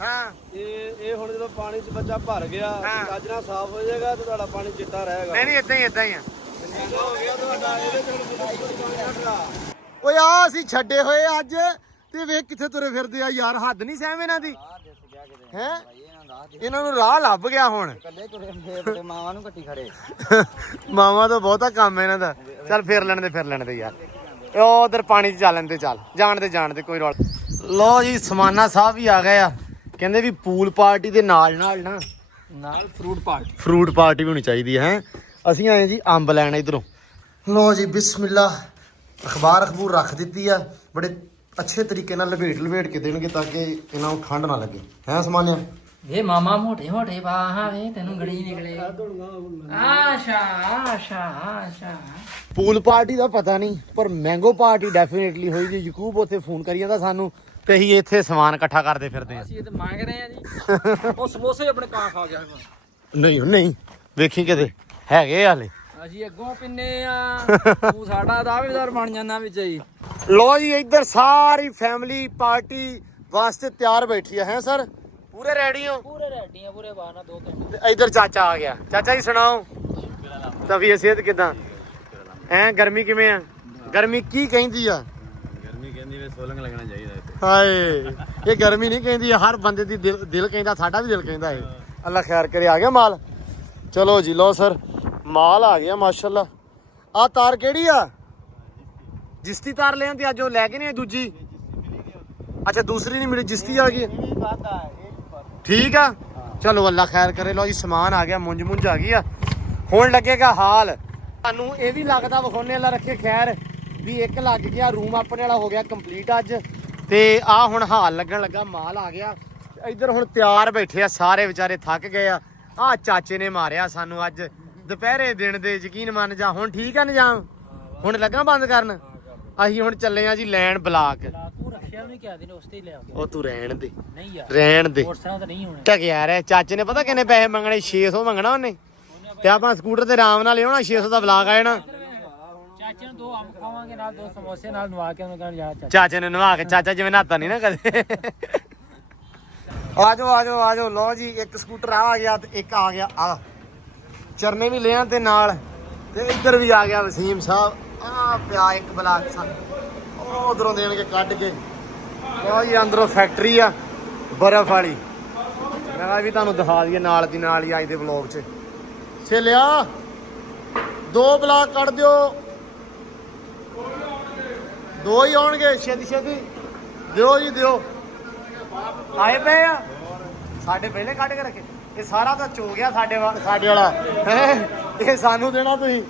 ਹਾਂ ਇਹ ਹੁਣ ਜਦੋਂ ਪਾਣੀ 'ਚ ਬੱਚਾ ਭਰ ਗਿਆ ਅੱਜ ਨਾਲ ਸਾਫ਼ ਹੋ ਜਾਏਗਾ ਤੇ ਤੁਹਾਡਾ ਪਾਣੀ ਚਿੱਟਾ ਰਹੇਗਾ ਨਹੀਂ ਇਦਾਂ ਹੀ ਆ ਹੋ ਗਿਆ ਤੁਹਾਡਾ ਇਹਦੇ ਕੋਲ ਓਏ ਆ ਅਸੀਂ ਛੱਡੇ ਹੋਏ ਅੱਜ ਤੇ ਵੇਖ ਕਿੱਥੇ ਤੁਰੇ ਫਿਰਦੇ ਆ ਯਾਰ ਹੱਦ ਨਹੀਂ ਸਹਿਮ ਇਹਨਾਂ ਦੀ ਹੈ ਇਹਨਾਂ ਨੂੰ ਰਾਹ ਲੱਭ ਗਿਆ ਹੁਣ ਕੱਲੇ ਤੁਰੇ ਮਾਵਾਂ ਨੂੰ ਕੱਟੀ ਖੜੇ ਮਾਵਾਂ ਤੋਂ ਬਹੁਤਾ ਕੰਮ ਹੈ ਇਹਨਾਂ ਦਾ ਚੱਲ ਫਿਰ ਲੈਣ ਦੇ ਯਾਰ ਉਹ ਉਧਰ ਪਾਣੀ 'ਚ ਚੱਲਣ ਤੇ ਚੱਲ ਜਾਣ ਦੇ ਕੋਈ ਰੌਲ ਲੋ ਜੀ ਸਮਾਨਾ ਸਾਹਿਬ ਵੀ ਆ ਗਏ ਆ ਕਹਿੰਦੇ ਵੀ ਪੂਲ ਪਾਰਟੀ ਦੇ ਨਾਲ ਨਾਲ ਫਰੂਟ ਪਾਰਟੀ ਵੀ ਹੋਣੀ ਚਾਹੀਦੀ ਹੈ ਅਸੀਂ ਆਏ ਜੀ ਅੰਬ ਲੈਣ ਇਧਰੋਂ ਲੋ ਜੀ ਬਿਸਮਿਲ੍ਲਾ ਅਖਬਾਰ ਰੱਖ ਦਿੱਤੀ ਆ ਬੜੇ ਅੱਛੇ ਤਰੀਕੇ ਨਾਲ ਲਪੇਟ ਕੇ ਦੇਣਗੇ ਤਾਂ ਕਿ ਇਹਨਾਂ ਨੂੰ ਠੰਡ ਨਾ ਲੱਗੇ ਹੈ ਸਮਾਨਿਆ ਵੇ ਮਾਮਾ ਮੋਟੇ ਬਾਹਾਂ ਵੇ ਤੈਨੂੰ ਗੜੀ ਨਿਕਲੇ ਆਸ਼ਾ ਪੂਲ ਪਾਰਟੀ ਦਾ ਪਤਾ ਨਹੀਂ ਪਰ ਮੈਂਗੋ ਪਾਰਟੀ ਡੈਫੀਨੇਟਲੀ ਹੋਈ ਜੀ ਯਕੂਬ ਉੱਥੇ ਫੋਨ ਕਰੀ ਜਾਂਦਾ ਸਾਨੂੰ ਤੇ ਅਸੀਂ ਇੱਥੇ ਸਮਾਨ ਇਕੱਠਾ ਕਰਦੇ ਫਿਰਦੇ ਆ ਅਸੀਂ ਇਹ ਤਾਂ ਮੰਗ ਰਹੇ ਆ ਜੀ ਉਹ ਸਮੋਸੇ ਆਪਣੇ ਕਾਂ ਖਾ ਗਿਆ ਨਹੀਂ ਵੇਖੀ ਕਿਤੇ ਹੈਗੇ ਹਾਲੇ ਅਸੀਂ ਅੱਗੋਂ ਪਿੰਨੇ ਆ ਤੂੰ ਸਾਡਾ ਦਾਅਵੇਦਾਰ ਬਣ ਜਾਣਾ ਵਿੱਚ ਜੀ ਲੋ ਜੀ ਇੱਧਰ ਸਾਰੀ ਫੈਮਿਲੀ ਪਾਰਟੀ ਵਾਸਤੇ ਤਿਆਰ ਬੈਠੀ ਹੈ ਸਰ ਪੂਰੇ ਰੈਡੀ ਹੋ ਪੂਰੇ ਰੈਡੀ ਆ ਪੂਰੇ ਬਾਹਰ 2 ਘੰਟੇ ਤੇ ਇੱਧਰ ਚਾਚਾ ਆ ਗਿਆ ਚਾਚਾ ਜੀ ਸੁਣਾਓ ਤਬੀਅਤ ਸਿਹਤ ਕਿਦਾਂ ਐ ਗਰਮੀ ਕਿਵੇਂ ਆ ਗਰਮੀ ਕੀ ਕਹਿੰਦੀ ਆ ਗਰਮੀ ਕਹਿੰਦੀ ਵੇ ਸੋਲੰਗ ਲੱਗਣਾ ਚਾਹੀਦਾ ਇੱਥੇ ਹਾਏ ਇਹ ਗਰਮੀ ਨਹੀਂ ਕਹਿੰਦੀ ਹਰ ਬੰਦੇ ਦੀ ਦਿਲ ਕਹਿੰਦਾ ਸਾਡਾ ਵੀ ਦਿਲ ਕਹਿੰਦਾ ਏ ਅੱਲਾ ਖੈਰ ਕਰੇ ਆ ਗਿਆ ਮਾਲ ਚਲੋ ਜੀ ਲੋ ਸਰ ਮਾਲ ਆ ਗਿਆ ਮਾਸ਼ਾਅੱਲਾ ਆ ਤਾਰ ਕਿਹੜੀ ਆ ਜਿਸਤੀ ਤਾਰ ਲੈ ਆਂਦੀ ਅੱਜ ਉਹ ਲੈ ਕੇ ਨਹੀਂ ਦੂਜੀ ਅੱਛਾ ਦੂਸਰੀ ਨਹੀਂ ਮਿਲੀ ਜਿਸਤੀ ਆ ਗਈ ਠੀਕ ਆ ਚਲੋ ਅੱਲਾ ਖੈਰ ਕਰੇ ਲੋ ਜੀ ਸਮਾਨ ਆ ਗਿਆ ਮੁੰਜ ਆ ਗਈ ਆ ਹੁਣ ਲੱਗੇਗਾ ਹਾਲ ਤੁਹਾਨੂੰ ਇਹ ਵੀ ਲੱਗਦਾ ਵਿਖਾਉਣੇ ਅੱਲਾ ਰੱਖੇ ਖੈਰ ਵੀ ਇੱਕ ਲੱਗ ਗਿਆ ਰੂਮ ਆਪਣੇ ਵਾਲਾ ਹੋ ਗਿਆ ਕੰਪਲੀਟ ਅੱਜ ਤੇ ਆ ਹੁਣ ਹਾਲ ਲੱਗਣ ਲੱਗਾ ਮਾਲ ਆ ਗਿਆ ਇੱਧਰ ਹੁਣ ਤਿਆਰ ਬੈਠੇ ਆ ਸਾਰੇ ਵਿਚਾਰੇ ਥੱਕ ਗਏ ਆ ਆ ਚਾਚੇ ਨੇ ਮਾਰਿਆ ਸਾਨੂੰ ਅੱਜ ਦੁਪਹਿਰੇ ਦਿਨ ਦੇ ਯਕੀਨ ਮੰਨ ਜਾ ਹੁਣ ਠੀਕ ਆ ਨਿਜਾਮ ਹੁਣ ਲੱਗਾ ਬੰਦ ਕਰਨ ਅਸੀਂ ਹੁਣ ਚੱਲੇ ਆ ਜੀ ਲੈਣ ਬਲਾਕ ਤੂੰ ਰੱਖਿਆ ਨਹੀਂ ਕਿਹਾ ਦਿਨ ਉਸ ਤੇ ਹੀ ਲੈ ਆਉਂਦੇ ਉਹ ਤੂੰ ਰਹਿਣ ਦੇ ਨਹੀਂ ਯਾਰ ਰਹਿਣ ਦੇ ਮੋਟਰਸਾਈਕਲ ਤਾਂ ਨਹੀਂ ਹੋਣਾ ਟਕਿਆ ਰਿਹਾ ਚਾਚੇ ਨੇ ਪਤਾ ਕਿੰਨੇ ਪੈਸੇ ਮੰਗਣੇ 600 ਮੰਗਣਾ ਉਹਨੇ ਤੇ ਆਪਾਂ ਸਕੂਟਰ ਤੇ ਆਰਾਮ ਨਾਲ ਲਿਆਉਣਾ 600 ਦਾ ਬਲਾਕ ਆ ਜਾਣਾ ਚਾਚੇ ਨੂੰ 2 ਅੰਬ ਖਾਵਾਂਗੇ ਨਾਲ 2 ਸਮੋਸੇ ਨਾਲ ਨਵਾ ਕੇ ਉਹਨੂੰ ਕਹਿਣ ਯਾਰ ਚਾਚਾ ਚਾਚੇ ਨੇ ਨਵਾ ਕੇ ਚਾਚਾ ਜਿਵੇਂ ਨਹਾਤਾ ਨਹੀਂ ਨਾ ਕਦੇ ਆਜੋ ਆਜੋ ਆਜੋ ਲਓ ਜੀ ਇੱਕ ਸਕੂਟਰ ਆ ਗਿਆ ਤੇ ਇੱਕ ਆ ਗਿਆ ਆ ਚਰਨੇ ਵੀ ਲਿਆਂ ਤੇ ਨਾਲ ਤੇ ਇੱਧਰ ਵੀ ਆ ਗਿਆ ਵਸੀਮ ਸਾਹਿਬ ਆ ਪਿਆ ਇੱਕ ਬਲਾਕ ਉਹ ਉਧਰੋਂ ਦੇਣਗੇ ਕੱਢ ਕੇ ਲਓ ਜੀ ਅੰਦਰੋਂ ਫੈਕਟਰੀ ਆ ਬਰਫ਼ ਵਾਲੀ ਮੈਂ ਕਿਹਾ ਵੀ ਤੁਹਾਨੂੰ ਦਿਖਾ ਦਈਏ ਨਾਲ ਦੀ ਨਾਲ ਹੀ ਅੱਜ ਦੇ ਵਲੌਗ 'ਚ ਛੇਲਿਆ 2 ਬਲਾਕ ਕੱਢ ਦਿਓ 2 ਹੀ ਆਉਣਗੇ ਛੇਤੀ ਛੇਤੀ ਦਿਓ ਜੀ ਦਿਓ ਆਏ ਪਏ ਆ ਸਾਡੇ ਪਹਿਲੇ ਕੱਢ ਕੇ ਰੱਖੇ ਇਹ ਸਾਰਾ ਤਾਂ ਚੋ ਗਿਆ ਸਾਡੇ ਵਾਲਾ ਹੈ ਇਹ ਸਾਨੂੰ ਦੇਣਾ ਤੁਸੀਂ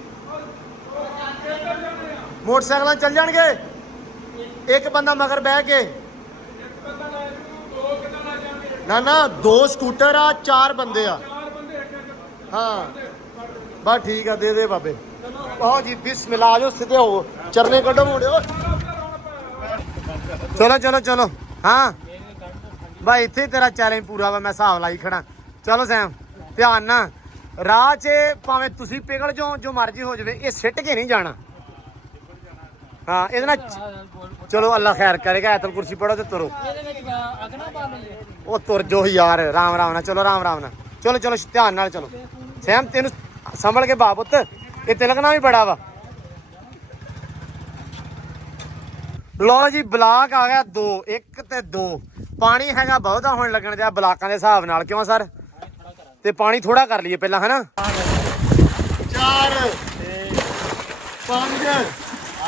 ਮੋਟਰਸਾਈਕਲਾਂ ਚੱਲ ਜਾਣਗੇ ਇੱਕ ਬੰਦਾ ਮਗਰ ਬਹਿ ਕੇ ਨਾ 2 ਸਕੂਟਰ ਆ 4 ਬੰਦੇ ਆ ਹਾਂ ਬਸ ਠੀਕ ਆ ਦੇ ਬਾਬੇ ਆਓ ਜੀ ਬਿਸਮਿਲ੍ਲਾ ਆਜੋ ਸਿੱਧੇ ਹੋ ਚਰਨੇ ਕੱਢੋ ਮੁੰਡਿਓ ਚਲੋ ਹਾਂ ਬਾਈ ਇੱਥੇ ਤੇਰਾ ਚੈਲੰਜ ਪੂਰਾ ਵਾ ਮੈਂ ਹਿਸਾਬ ਲਾਈ ਖੜਾ ਚਲੋ ਸੈਮ ਧਿਆਨ ਨਾਲ ਰਾਹ 'ਚ ਭਾਵੇਂ ਤੁਸੀਂ ਪਿਘਲ ਜਾਓ ਜੋ ਮਰਜ਼ੀ ਹੋ ਜਾਵੇ ਇਹ ਸਿੱਟ ਕੇ ਨਹੀਂ ਜਾਣਾ ਹਾਂ ਇਹਦੇ ਨਾਲ ਚਲੋ ਅੱਲਾ ਖੈਰ ਕਰੇਗਾ ਐਤਲ ਕੁਰਸੀ ਪੜੋ ਤੇ ਤੁਰੋ ਉਹ ਤੁਰ ਜੋ ਯਾਰ ਰਾਮ ਨਾਲ ਚਲੋ ਰਾਮ ਨਾਲ ਚਲੋ ਧਿਆਨ ਨਾਲ ਚਲੋ ਸੈਮ ਤੈਨੂੰ ਸੰਭਲ ਕੇ ਬਾ ਪੁੱਤ ਇਹ ਤਿਲਕਣਾ ਵੀ ਬੜਾ ਵਾ ਲੋ ਜੀ ਬਲਾਕ ਆ ਗਿਆ 2 1 ਤੇ 2 ਪਾਣੀ ਹੈਗਾ ਬਹੁਤਾ ਹੋਣ ਲੱਗਣ ਦਿਆ ਬਲਾਕਾਂ ਦੇ ਹਿਸਾਬ ਨਾਲ ਕਿਉਂ ਸਰ ਤੇ ਪਾਣੀ ਥੋੜਾ ਕਰ ਲਈਏ ਪਹਿਲਾਂ ਹਨਾ 4 5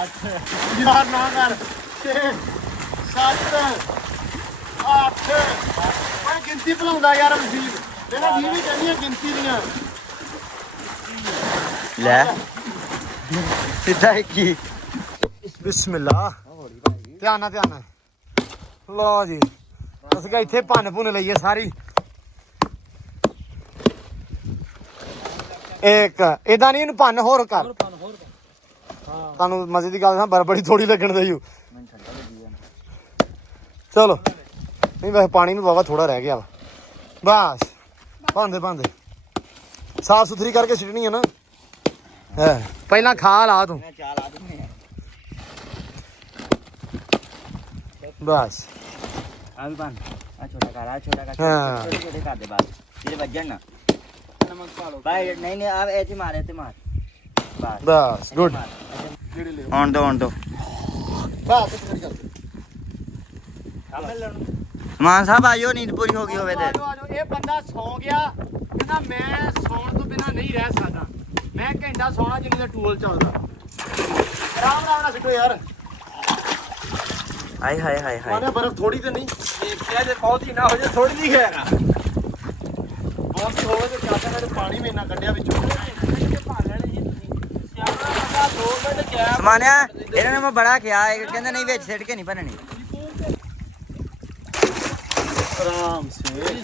8 ਯਾਰ ਨਾ ਕਰ 6 7 8 ਮੈਂ ਗਿਣਤੀ ਭੁਲਾਉਂਦਾ ਯਾਰ ਮਸੀਬ ਇਹਨਾਂ ਦੀ ਵੀ ਕਹਿੰਦੀਆਂ ਗਿਣਤੀ ਦੀਆਂ ਲੈ ਸਿੱਧਾ ਕੀ ਬਿਸਮਿਲ੍ਲਾ ਧਿਆਨ ਨਾਲ ਲਓ ਜੀ ਅਸੀਂ ਕਿਹਾ ਇੱਥੇ ਭੁੰਨ ਲਈਏ ਸਾਰੀ ਇੱਕ ਏਦਾਂ ਨਹੀਂ ਇਹਨੂੰ ਭੰਨ ਹੋਰ ਕਰ ਤੁਹਾਨੂੰ ਮਜ਼ੇ ਦੀ ਗੱਲ ਦੱਸਾਂ ਬੜੀ ਥੋੜੀ ਲੱਗਣ ਦਈ ਚਲੋ ਨਹੀਂ ਵੈਸੇ ਪਾਣੀ ਨੂੰ ਬਾਬਾ ਥੋੜਾ ਰਹਿ ਗਿਆ ਵਾ ਬਸ ਭਾਂਦੇ ਸਾਫ ਸੁਥਰੀ ਕਰਕੇ ਛਿੜਨੀ ਆ ਨਾ ਹੈ ਪਹਿਲਾਂ ਖਾ ਲਾ ਤੂੰ ਬਸ ਆ ਵੀ ਬਣ ਆ ਛੋਟਾ ਕਰ ਹਾਂ। ਛੋਟੇ ਕਰ ਦੇ ਬਾਅਦ ਇਹਦੇ ਵੱਜਣ ਨਾ ਨਮਕ ਪਾ ਲਓ ਭਾਈ ਨਹੀਂ ਆ ਐਸੀ ਮਾਰੇ ਤੇ ਮਾਰ ਬਸ ਗੁੱਡ ਆਉਣ ਦੋ ਬਸ ਮਾਨ ਸਾਹਿਬ ਆਇਓ ਨੀਂਦ ਪੂਰੀ ਹੋ ਗਈ ਹੋਵੇ ਤੇ ਆਜੋ ਇਹ ਬੰਦਾ ਸੌ ਗਿਆ ਕਹਿੰਦਾ ਮੈਂ ਸੌਣ ਤੋਂ ਬਿਨਾ ਨਹੀਂ ਰਹਿ ਸਕਦਾ ਮੈਂ ਘੰਟਾ ਸੌਣਾ ਜਿੰਨੇ ਦਾ ਟੂਲ ਚੱਲਦਾ ਆਰਾਮ ਨਾਲ ਸਿੱਟੋ ਯਾਰ ਹਾਏ ਮਾਨੇ ਬਰਫ਼ ਥੋੜੀ ਤੇ ਨਹੀਂ ਦੇਖਿਆ ਜੇ ਬਹੁਤੀ ਨਾ ਹੋ ਜੇ ਥੋੜੀ ਜਿਹੀ ਖੈਰ ਬਹੁਤ ਹੋਵੇ ਤੇ ਜ਼ਿਆਦਾ ਨਾਲ ਪਾਣੀ ਵੀ ਇੰਨਾ ਕੱਢਿਆ ਵਿੱਚੋਂ ਸਮਾਨਿਆ ਇਹਨਾਂ ਨੇ ਮੈਂ ਬੜਾ ਕਿਹਾ ਹੈ ਕਹਿੰਦਾ ਨਹੀਂ ਵਿੱਚ ਸਿੱਟ ਕੇ ਨਹੀਂ ਭੰਨਣੀ ਆਰਾਮ ਸੇ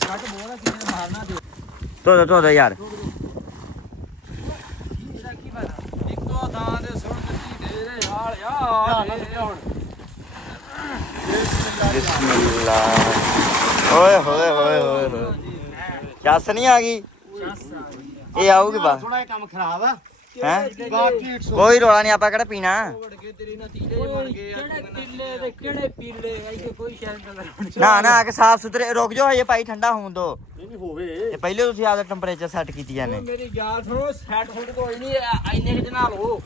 ਧੋ ਯਾਰ ਇੱਕੋ ਥਾਂ ਤੇ ਸੁਣ ਦਿੱਤੀ ਢੇਰੇ ਹਾਲ ਯਾਰ ਬਿਸਮਿਲ੍ਲਾ ਓਏ ਚੱਸ ਨਹੀਂ ਆ ਗਈ ਇਹ ਆਊਗੀ ਬਾ ਥੋੜਾ ਜਿਹਾ ਕੰਮ ਖਰਾਬ ਆ ਹੈ ਬਾਕੀ it's okay। ਕੋਈ ਰੋਲਾ ਨਹੀਂ ਆਪਾਂ ਕਿਹੜਾ ਪੀਣਾ ਤੇਰੀ ਨਤੀਜੇ ਬਣ ਗਏ ਕਿਹੜੇ ਪੀਲੇ ਤੇ ਕਿਹੜੇ ਪੀਲੇ ਇੱਥੇ ਕੋਈ ਸ਼ੈਲ ਕਲਰ ਨਾ ਆ ਕੇ ਸਾਫ ਸੁਥਰੇ ਰੁਕ ਜਾਓ ਹਜੇ ਭਾਈ ਠੰਡਾ ਹੋਣ ਦੋ ਨਹੀਂ ਹੋਵੇ ਤੇ ਪਹਿਲੇ ਤੁਸੀਂ ਆਪਦਾ ਟੈਂਪਰੇਚਰ ਸੈੱਟ ਕੀਤੀ ਜਾਂਦੇ ਮੇਰੀ ਗੱਲ ਸੁਣੋ ਸੈੱਟ ਹੁੰਦ ਕੋਈ ਨਹੀਂ ਇੰਨੇ ਕਿ ਨਾਲ ਹੋ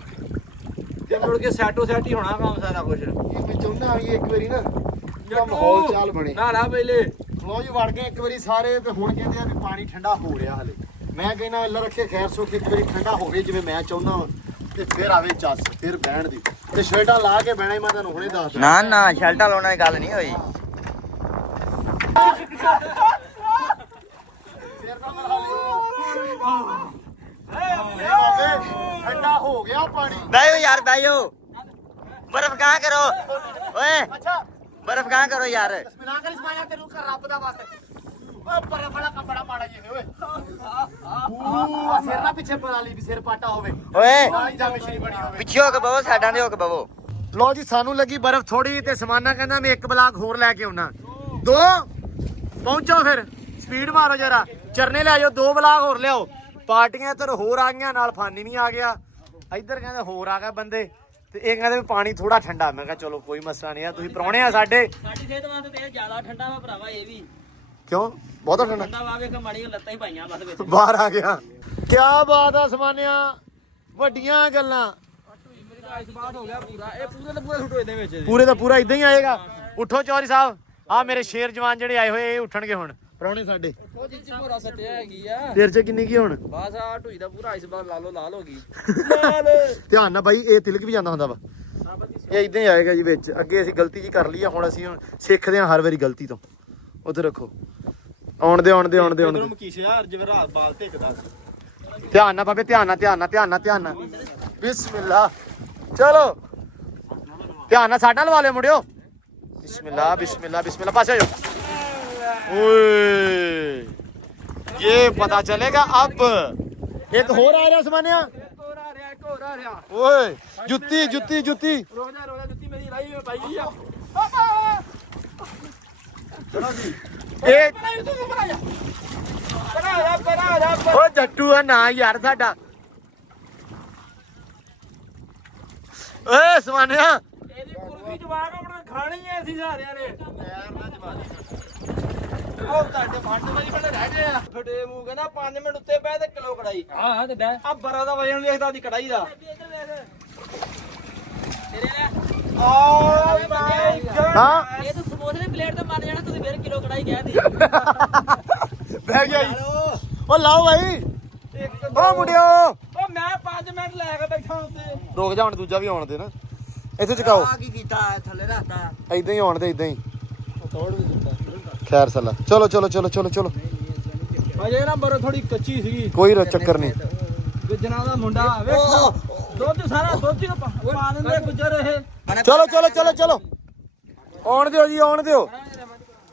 ਤੇ ਮੁੜ ਕੇ ਸੈਟੋ ਸੈਟ ਹੀ ਹੋਣਾ ਕੰਮ ਸਾਰਾ ਕੁਝ ਇਹ ਚਾਹੁੰਦਾ ਆਈ ਇੱਕ ਵਾਰੀ ਨਾ ਜਿਹੜਾ ਮਾਹੌਲ ਚਾਲ ਬਣੇ ਨਾ ਨਾ ਪਹਿਲੇ ਲੋ ਜੀ ਵੜ ਗਏ ਇੱਕ ਵਾਰੀ ਸਾਰੇ ਤੇ ਹੁਣ ਕਹਿੰਦੇ ਆ ਵੀ ਪਾਣੀ ਠੰਡਾ ਹੋ ਰਿਹਾ ਹਲੇ ਮੈਂ ਕਹਿੰਦਾ ਅੱਲਾ ਰੱਖੇ ਖੈਰ ਸੁਖ ਇੱਕ ਵਾਰੀ ਠੰਡਾ ਹੋਵੇ ਜਿਵੇਂ ਮੈਂ ਚਾਹੁੰਦਾ ਤੇ ਫਿਰ ਆਵੇ ਚੱਸ ਫਿਰ ਬਹਿਣ ਦੀ ਤੇ ਸ਼ਰਟਾਂ ਲਾ ਕੇ ਬਹਿਣਾ ਹੀ ਮੈਂ ਤੁਹਾਨੂੰ ਹੁਣੇ ਦੱਸਦਾ ਨਾ ਸ਼ਰਟਾਂ ਲਾਉਣ ਵਾਲੀ ਗੱਲ ਨਹੀਂ ਹੋਈ ਠੰਡਾ ਹੋ ਗਿਆ ਪਾਣੀ ਬੈਓ ਯਾਰ ਬੈਓ ਬਰਫ਼ ਕਹਾਂ ਕਰੋ ਓਏ ਅੱਛਾ ਬਰਫ਼ ਕਹਾਂ ਕਰੋ ਯਾਰ ਬਿਸਮਿਲ੍ਲਾ ਕਰ ਇਸਮਾਇਆ ਤੈਨੂੰ ਕਰ ਰੱਬ ਦਾ ਵਾਸਤੇ ਓਏ ਬਰਫ਼ ਵਾਲਾ ਕੱਪੜਾ ਮਾੜਾ ਜੀ ਓਏ ਸਿਰ ਨਾ ਪਿੱਛੇ ਪਾ ਲਈ ਵੀ ਸਿਰ ਪਾਟਾ ਹੋਵੇ ਓਏ ਨਾਲੀ ਜਾਂ ਮਿਸ਼ਰੀ ਬਣੀ ਹੋਵੇ ਪਿੱਛੇ ਹੋ ਕੇ ਬਵੋ ਸਾਡਾਂ ਦੇ ਹੋ ਕੇ ਬਵੋ ਲੋ ਜੀ ਸਾਨੂੰ ਲੱਗੀ ਬਰਫ਼ ਥੋੜੀ ਤੇ ਸਮਾਨਾ ਕਹਿੰਦਾ ਮੈਂ ਇੱਕ ਬਲਾਕ ਹੋਰ ਲੈ ਕੇ ਆਉਣਾ 2 ਪਹੁੰਚੋ ਫਿਰ ਸਪੀਡ ਮਾਰੋ ਜਰਾ ਚਰਨੇ ਲੈ ਜਾਓ 2 ਬਲਾਕ ਹੋਰ ਲਿਆਓ ਪਾਰਟੀਆਂ ਇੱਧਰ ਹੋਰ ਆ ਗਈਆਂ ਨਾਲ ਫਾਨੀ ਵੀ ਆ ਗਿਆ ਇੱਧਰ ਕਹਿੰਦੇ ਹੋਰ ਆ ਗਏ ਬੰਦੇ ਤੇ ਇਹ ਕਹਿੰਦੇ ਵੀ ਪਾਣੀ ਥੋੜਾ ਠੰਡਾ ਮੈਂ ਕਿਹਾ ਚਲੋ ਕੋਈ ਮਸਲਾ ਨਹੀਂ ਆ ਤੁਸੀਂ ਪ੍ਰਾਹੁਣੇ ਆ ਸਾਡੇ ਸਾਡੀ ਸਿਹਤ ਵਾਸਤੇ ਤੇ ਜ਼ਿਆਦਾ ਠੰਡਾ ਵਾ ਭਰਾਵਾ ਇਹ ਵੀ ਕਿਉਂ ਬਹੁਤਾ ਠੰਡਾ ਠੰਡਾ ਵਾ ਵੇਖ ਮਾੜੀ ਲੱਤਾਂ ਹੀ ਪਾਈਆਂ ਬਸ ਵਿੱਚ ਬਾਹਰ ਆ ਗਿਆ ਕੀ ਬਾਤ ਆ ਸਮਾਨਿਆ ਵੱਡੀਆਂ ਗੱਲਾਂ ਆਇਸ ਬਾਤ ਹੋ ਗਿਆ ਪੂਰਾ ਇਹ ਪੂਰੇ ਦੇ ਪੂਰੇ ਸੁੱਟੋ ਇਹਦੇ ਵਿੱਚ ਪੂਰੇ ਦਾ ਪੂਰਾ ਇਦਾਂ ਹੀ ਆਏਗਾ ਉੱਠੋ ਚੌਧਰੀ ਸਾਹਿਬ ਆ ਮੇਰੇ ਸ਼ੇਰ ਜਵਾਨ ਜਿਹੜੇ ਆਏ ਹੋਏ ਇਹ ਉੱਠਣਗੇ ਹੁਣ ਪ੍ਰਾਹੁਣੇ ਸਾਡੇ ਉਹ ਜਿੱਚੀ ਭੋਰਾ ਸੱਟਿਆ ਹੈਗੀ ਆ ਤੇਰੇ ਚ ਕਿੰਨੀ ਕੀ ਹੁਣ ਬਸ ਆ ਢੂਈ ਦਾ ਪੂਰਾ ਆਇਸ ਬਾਤ ਲਾਲ ਹੋ ਗਈ ਧਿਆਨ ਨਾਲ ਬਾਈ ਇਹ ਤਿਲਕ ਵੀ ਜਾਂਦਾ ਹੁੰਦਾ ਵਾ ਇਹ ਇਦਾਂ ਹੀ ਆਏਗਾ ਜੀ ਵਿੱਚ ਅੱਗੇ ਅਸੀਂ ਗਲਤੀ ਜੀ ਕਰ ਲਈ ਆ ਹੁਣ ਅਸੀਂ ਸਿੱਖਦੇ ਹਾਂ ਹਰ ਵਾਰੀ ਗਲਤੀ ਤੋਂ ਉੱਥੇ ਰੱਖੋ ਆਉਣ ਦੇ ਮਕੀਸ਼ਿਆ ਜਿਵੇਂ ਰਾਤ ਬਾਲ ਤੇ ਇੱਕਦਾ ਧਿਆਨ ਨਾਲ ਬਾਬੇ ਧਿਆਨ ਨਾਲ ਬਿਸਮਿਲ੍ਲਾ ਚਲੋ ਧਿਆਨ ਨਾਲ ਸਾਡਾ ਲਵਾ ਲਿਓ ਮੁੰਡਿਓ ਬਿਸਮਿਲ੍ਲਾ ਪਾਸੇ ਜਾਓ ਓਏ ਇਹ ਪਤਾ ਚਲੇਗਾ ਅਬ ਇੱਕ ਹੋਰ ਆ ਰਿਹਾ ਸਮਾਨਿਆ ਇੱਕ ਹੋਰ ਆ ਰਿਹਾ ਓਏ ਜੁੱਤੀ ਰੁਕ ਜਾ ਜੁੱਤੀ ਮੇਰੀ ਰਾਈ ਮੈਂ ਪਾਈ ਗਈ ਆ ਇਹ ਬਣਾ ਜਾ ਓ ਜੱਟੂ ਆ ਨਾ ਯਾਰ ਸਾਡਾ ਓਏ ਸਮਾਨਿਆ ਇਹਦੀ ਕੁਲਫੀ ਜਵਾਨ ਆਪਣਾ ਖਾਣੀ ਐ ਅਸੀਂ ਸਾਰਿਆਂ ਨੇ ਉਹ ਤੁਹਾਡੇ ਫੰਡ ਵਾਲੀ ਬੜੇ ਰਹਿ ਗਏ ਆ ਫਟੇ ਮੂੰਹ ਕਹਿੰਦਾ 5 ਮਿੰਟ ਉੱਤੇ ਬਹਿ ਤੇ ਕਿਲੋ ਕੜਾਈ ਹਾਂ ਤੇ ਬਹਿ ਆ ਬਰਾ ਦਾ ਵਜਨ ਵੇਖਦਾ ਦੀ ਕੜਾਈ ਦਾ ਤੇਰੇ ਨੇ ਓ ਮਾਈ ਗॉड ਹਾਂ ਇਹ ਤਾਂ ਸਮੋਸੇ ਦੀ ਪਲੇਟ ਤੇ ਮਾਰ ਜਾਣਾ ਤੁਸੀਂ ਫਿਰ ਕਿਲੋ ਕੜਾਈ ਕਹਿ ਦੀ ਬਹਿ ਗਿਆ ਜੀ ਓ ਲਾਓ ਭਾਈ ਓ ਮੁੰਡਿਓ ਓ ਮੈਂ 5 ਮਿੰਟ ਲੈ ਕੇ ਬੈਠਾ ਉੱਤੇ ਰੁਕ ਜਾ ਹੁਣ ਦੂਜਾ ਵੀ ਆਉਣ ਦੇ ਨਾ ਇੱਥੇ ਚਕਾਓ ਆ ਕੀ ਕੀਤਾ ਥੱਲੇ ਰੱਖਤਾ ਇਦਾਂ ਹੀ ਆਉਣ ਦੇ ਇਦਾਂ ਹੀ ਤੋੜ ਵੀ ਦਿੱਤਾ ਖੈਰ ਸੱਲਾ ਚਲੋ ਅਜੇ ਨਾ ਬਰੋ ਥੋੜੀ ਕੱਚੀ ਸੀਗੀ ਕੋਈ ਚੱਕਰ ਨਹੀਂ ਗੁੱਜਰਾਂ ਦਾ ਮੁੰਡਾ ਵੇਖੋ ਦੁੱਧ ਸਾਰਾ ਦੁੱਧ ਹੀ ਪਾ ਦਿੰਦੇ ਗੁੱਜਰ ਇਹ ਚਲੋ ਆਉਣ ਦਿਓ ਜੀ ਆਉਣ ਦਿਓ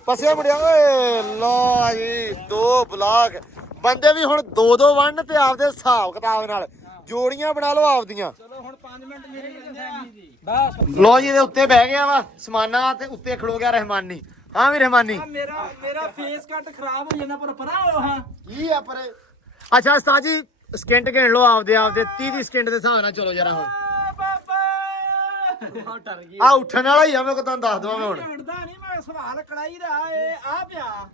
ਪਸੇ ਮੁੰਡਿਆ ਓਏ ਲੋ ਜੀ 2 ਬਲਾਕ ਬੰਦੇ ਵੀ ਹੁਣ 2 ਵੰਡ ਤੇ ਆਪਦੇ ਹਿਸਾਬ ਕਿਤਾਬ ਨਾਲ ਜੋੜੀਆਂ ਬਣਾ ਲਓ ਆਪਦੀਆਂ ਚਲੋ ਹੁਣ 5 ਮਿੰਟ ਮੇਰੇ ਕਹਿੰਦੇ ਬਸ ਲੋ ਜੀ ਇਹਦੇ ਉੱਤੇ ਬਹਿ ਗਿਆ ਵਾ ਸਮਾਨਾ ਤੇ ਉੱਤੇ ਖਲੋ ਗਿਆ ਰਹਿਮਾਨੀ ਹਾਂ ਵੀ ਰਹਿਮਾਨੀ ਮੇਰਾ ਫੇਸ ਕੱਟ ਖਰਾਬ ਹੋ ਜਾਂਦਾ ਪਰ ਪਰਾਂ ਹੋ ਹਾਂ ਕੀ ਆ ਪਰੇ ਅੱਛਾ ਉਸਤਾਦ ਜੀ ਸਕਿੰਟ ਗਿਣ ਲਓ ਆਪਦੇ 30 ਸਕਿੰਟ ਦੇ ਹਿਸਾਬ ਨਾਲ ਚਲੋ ਜਰਾ ਹੁਣ ਬਾਬਾ ਡਰ ਗਈ ਆ ਉੱਠਣ ਵਾਲਾ ਹੀ ਆ ਮੈਂ ਤੁਹਾਨੂੰ ਦੱਸ ਦਵਾਂ ਮੈਂ ਹੁਣ ਉੱਠਦਾ ਨਹੀਂ ਮੈਂ ਸਵਾਲ ਕੜਾਈ ਦਾ ਇਹ ਆ ਪਿਆ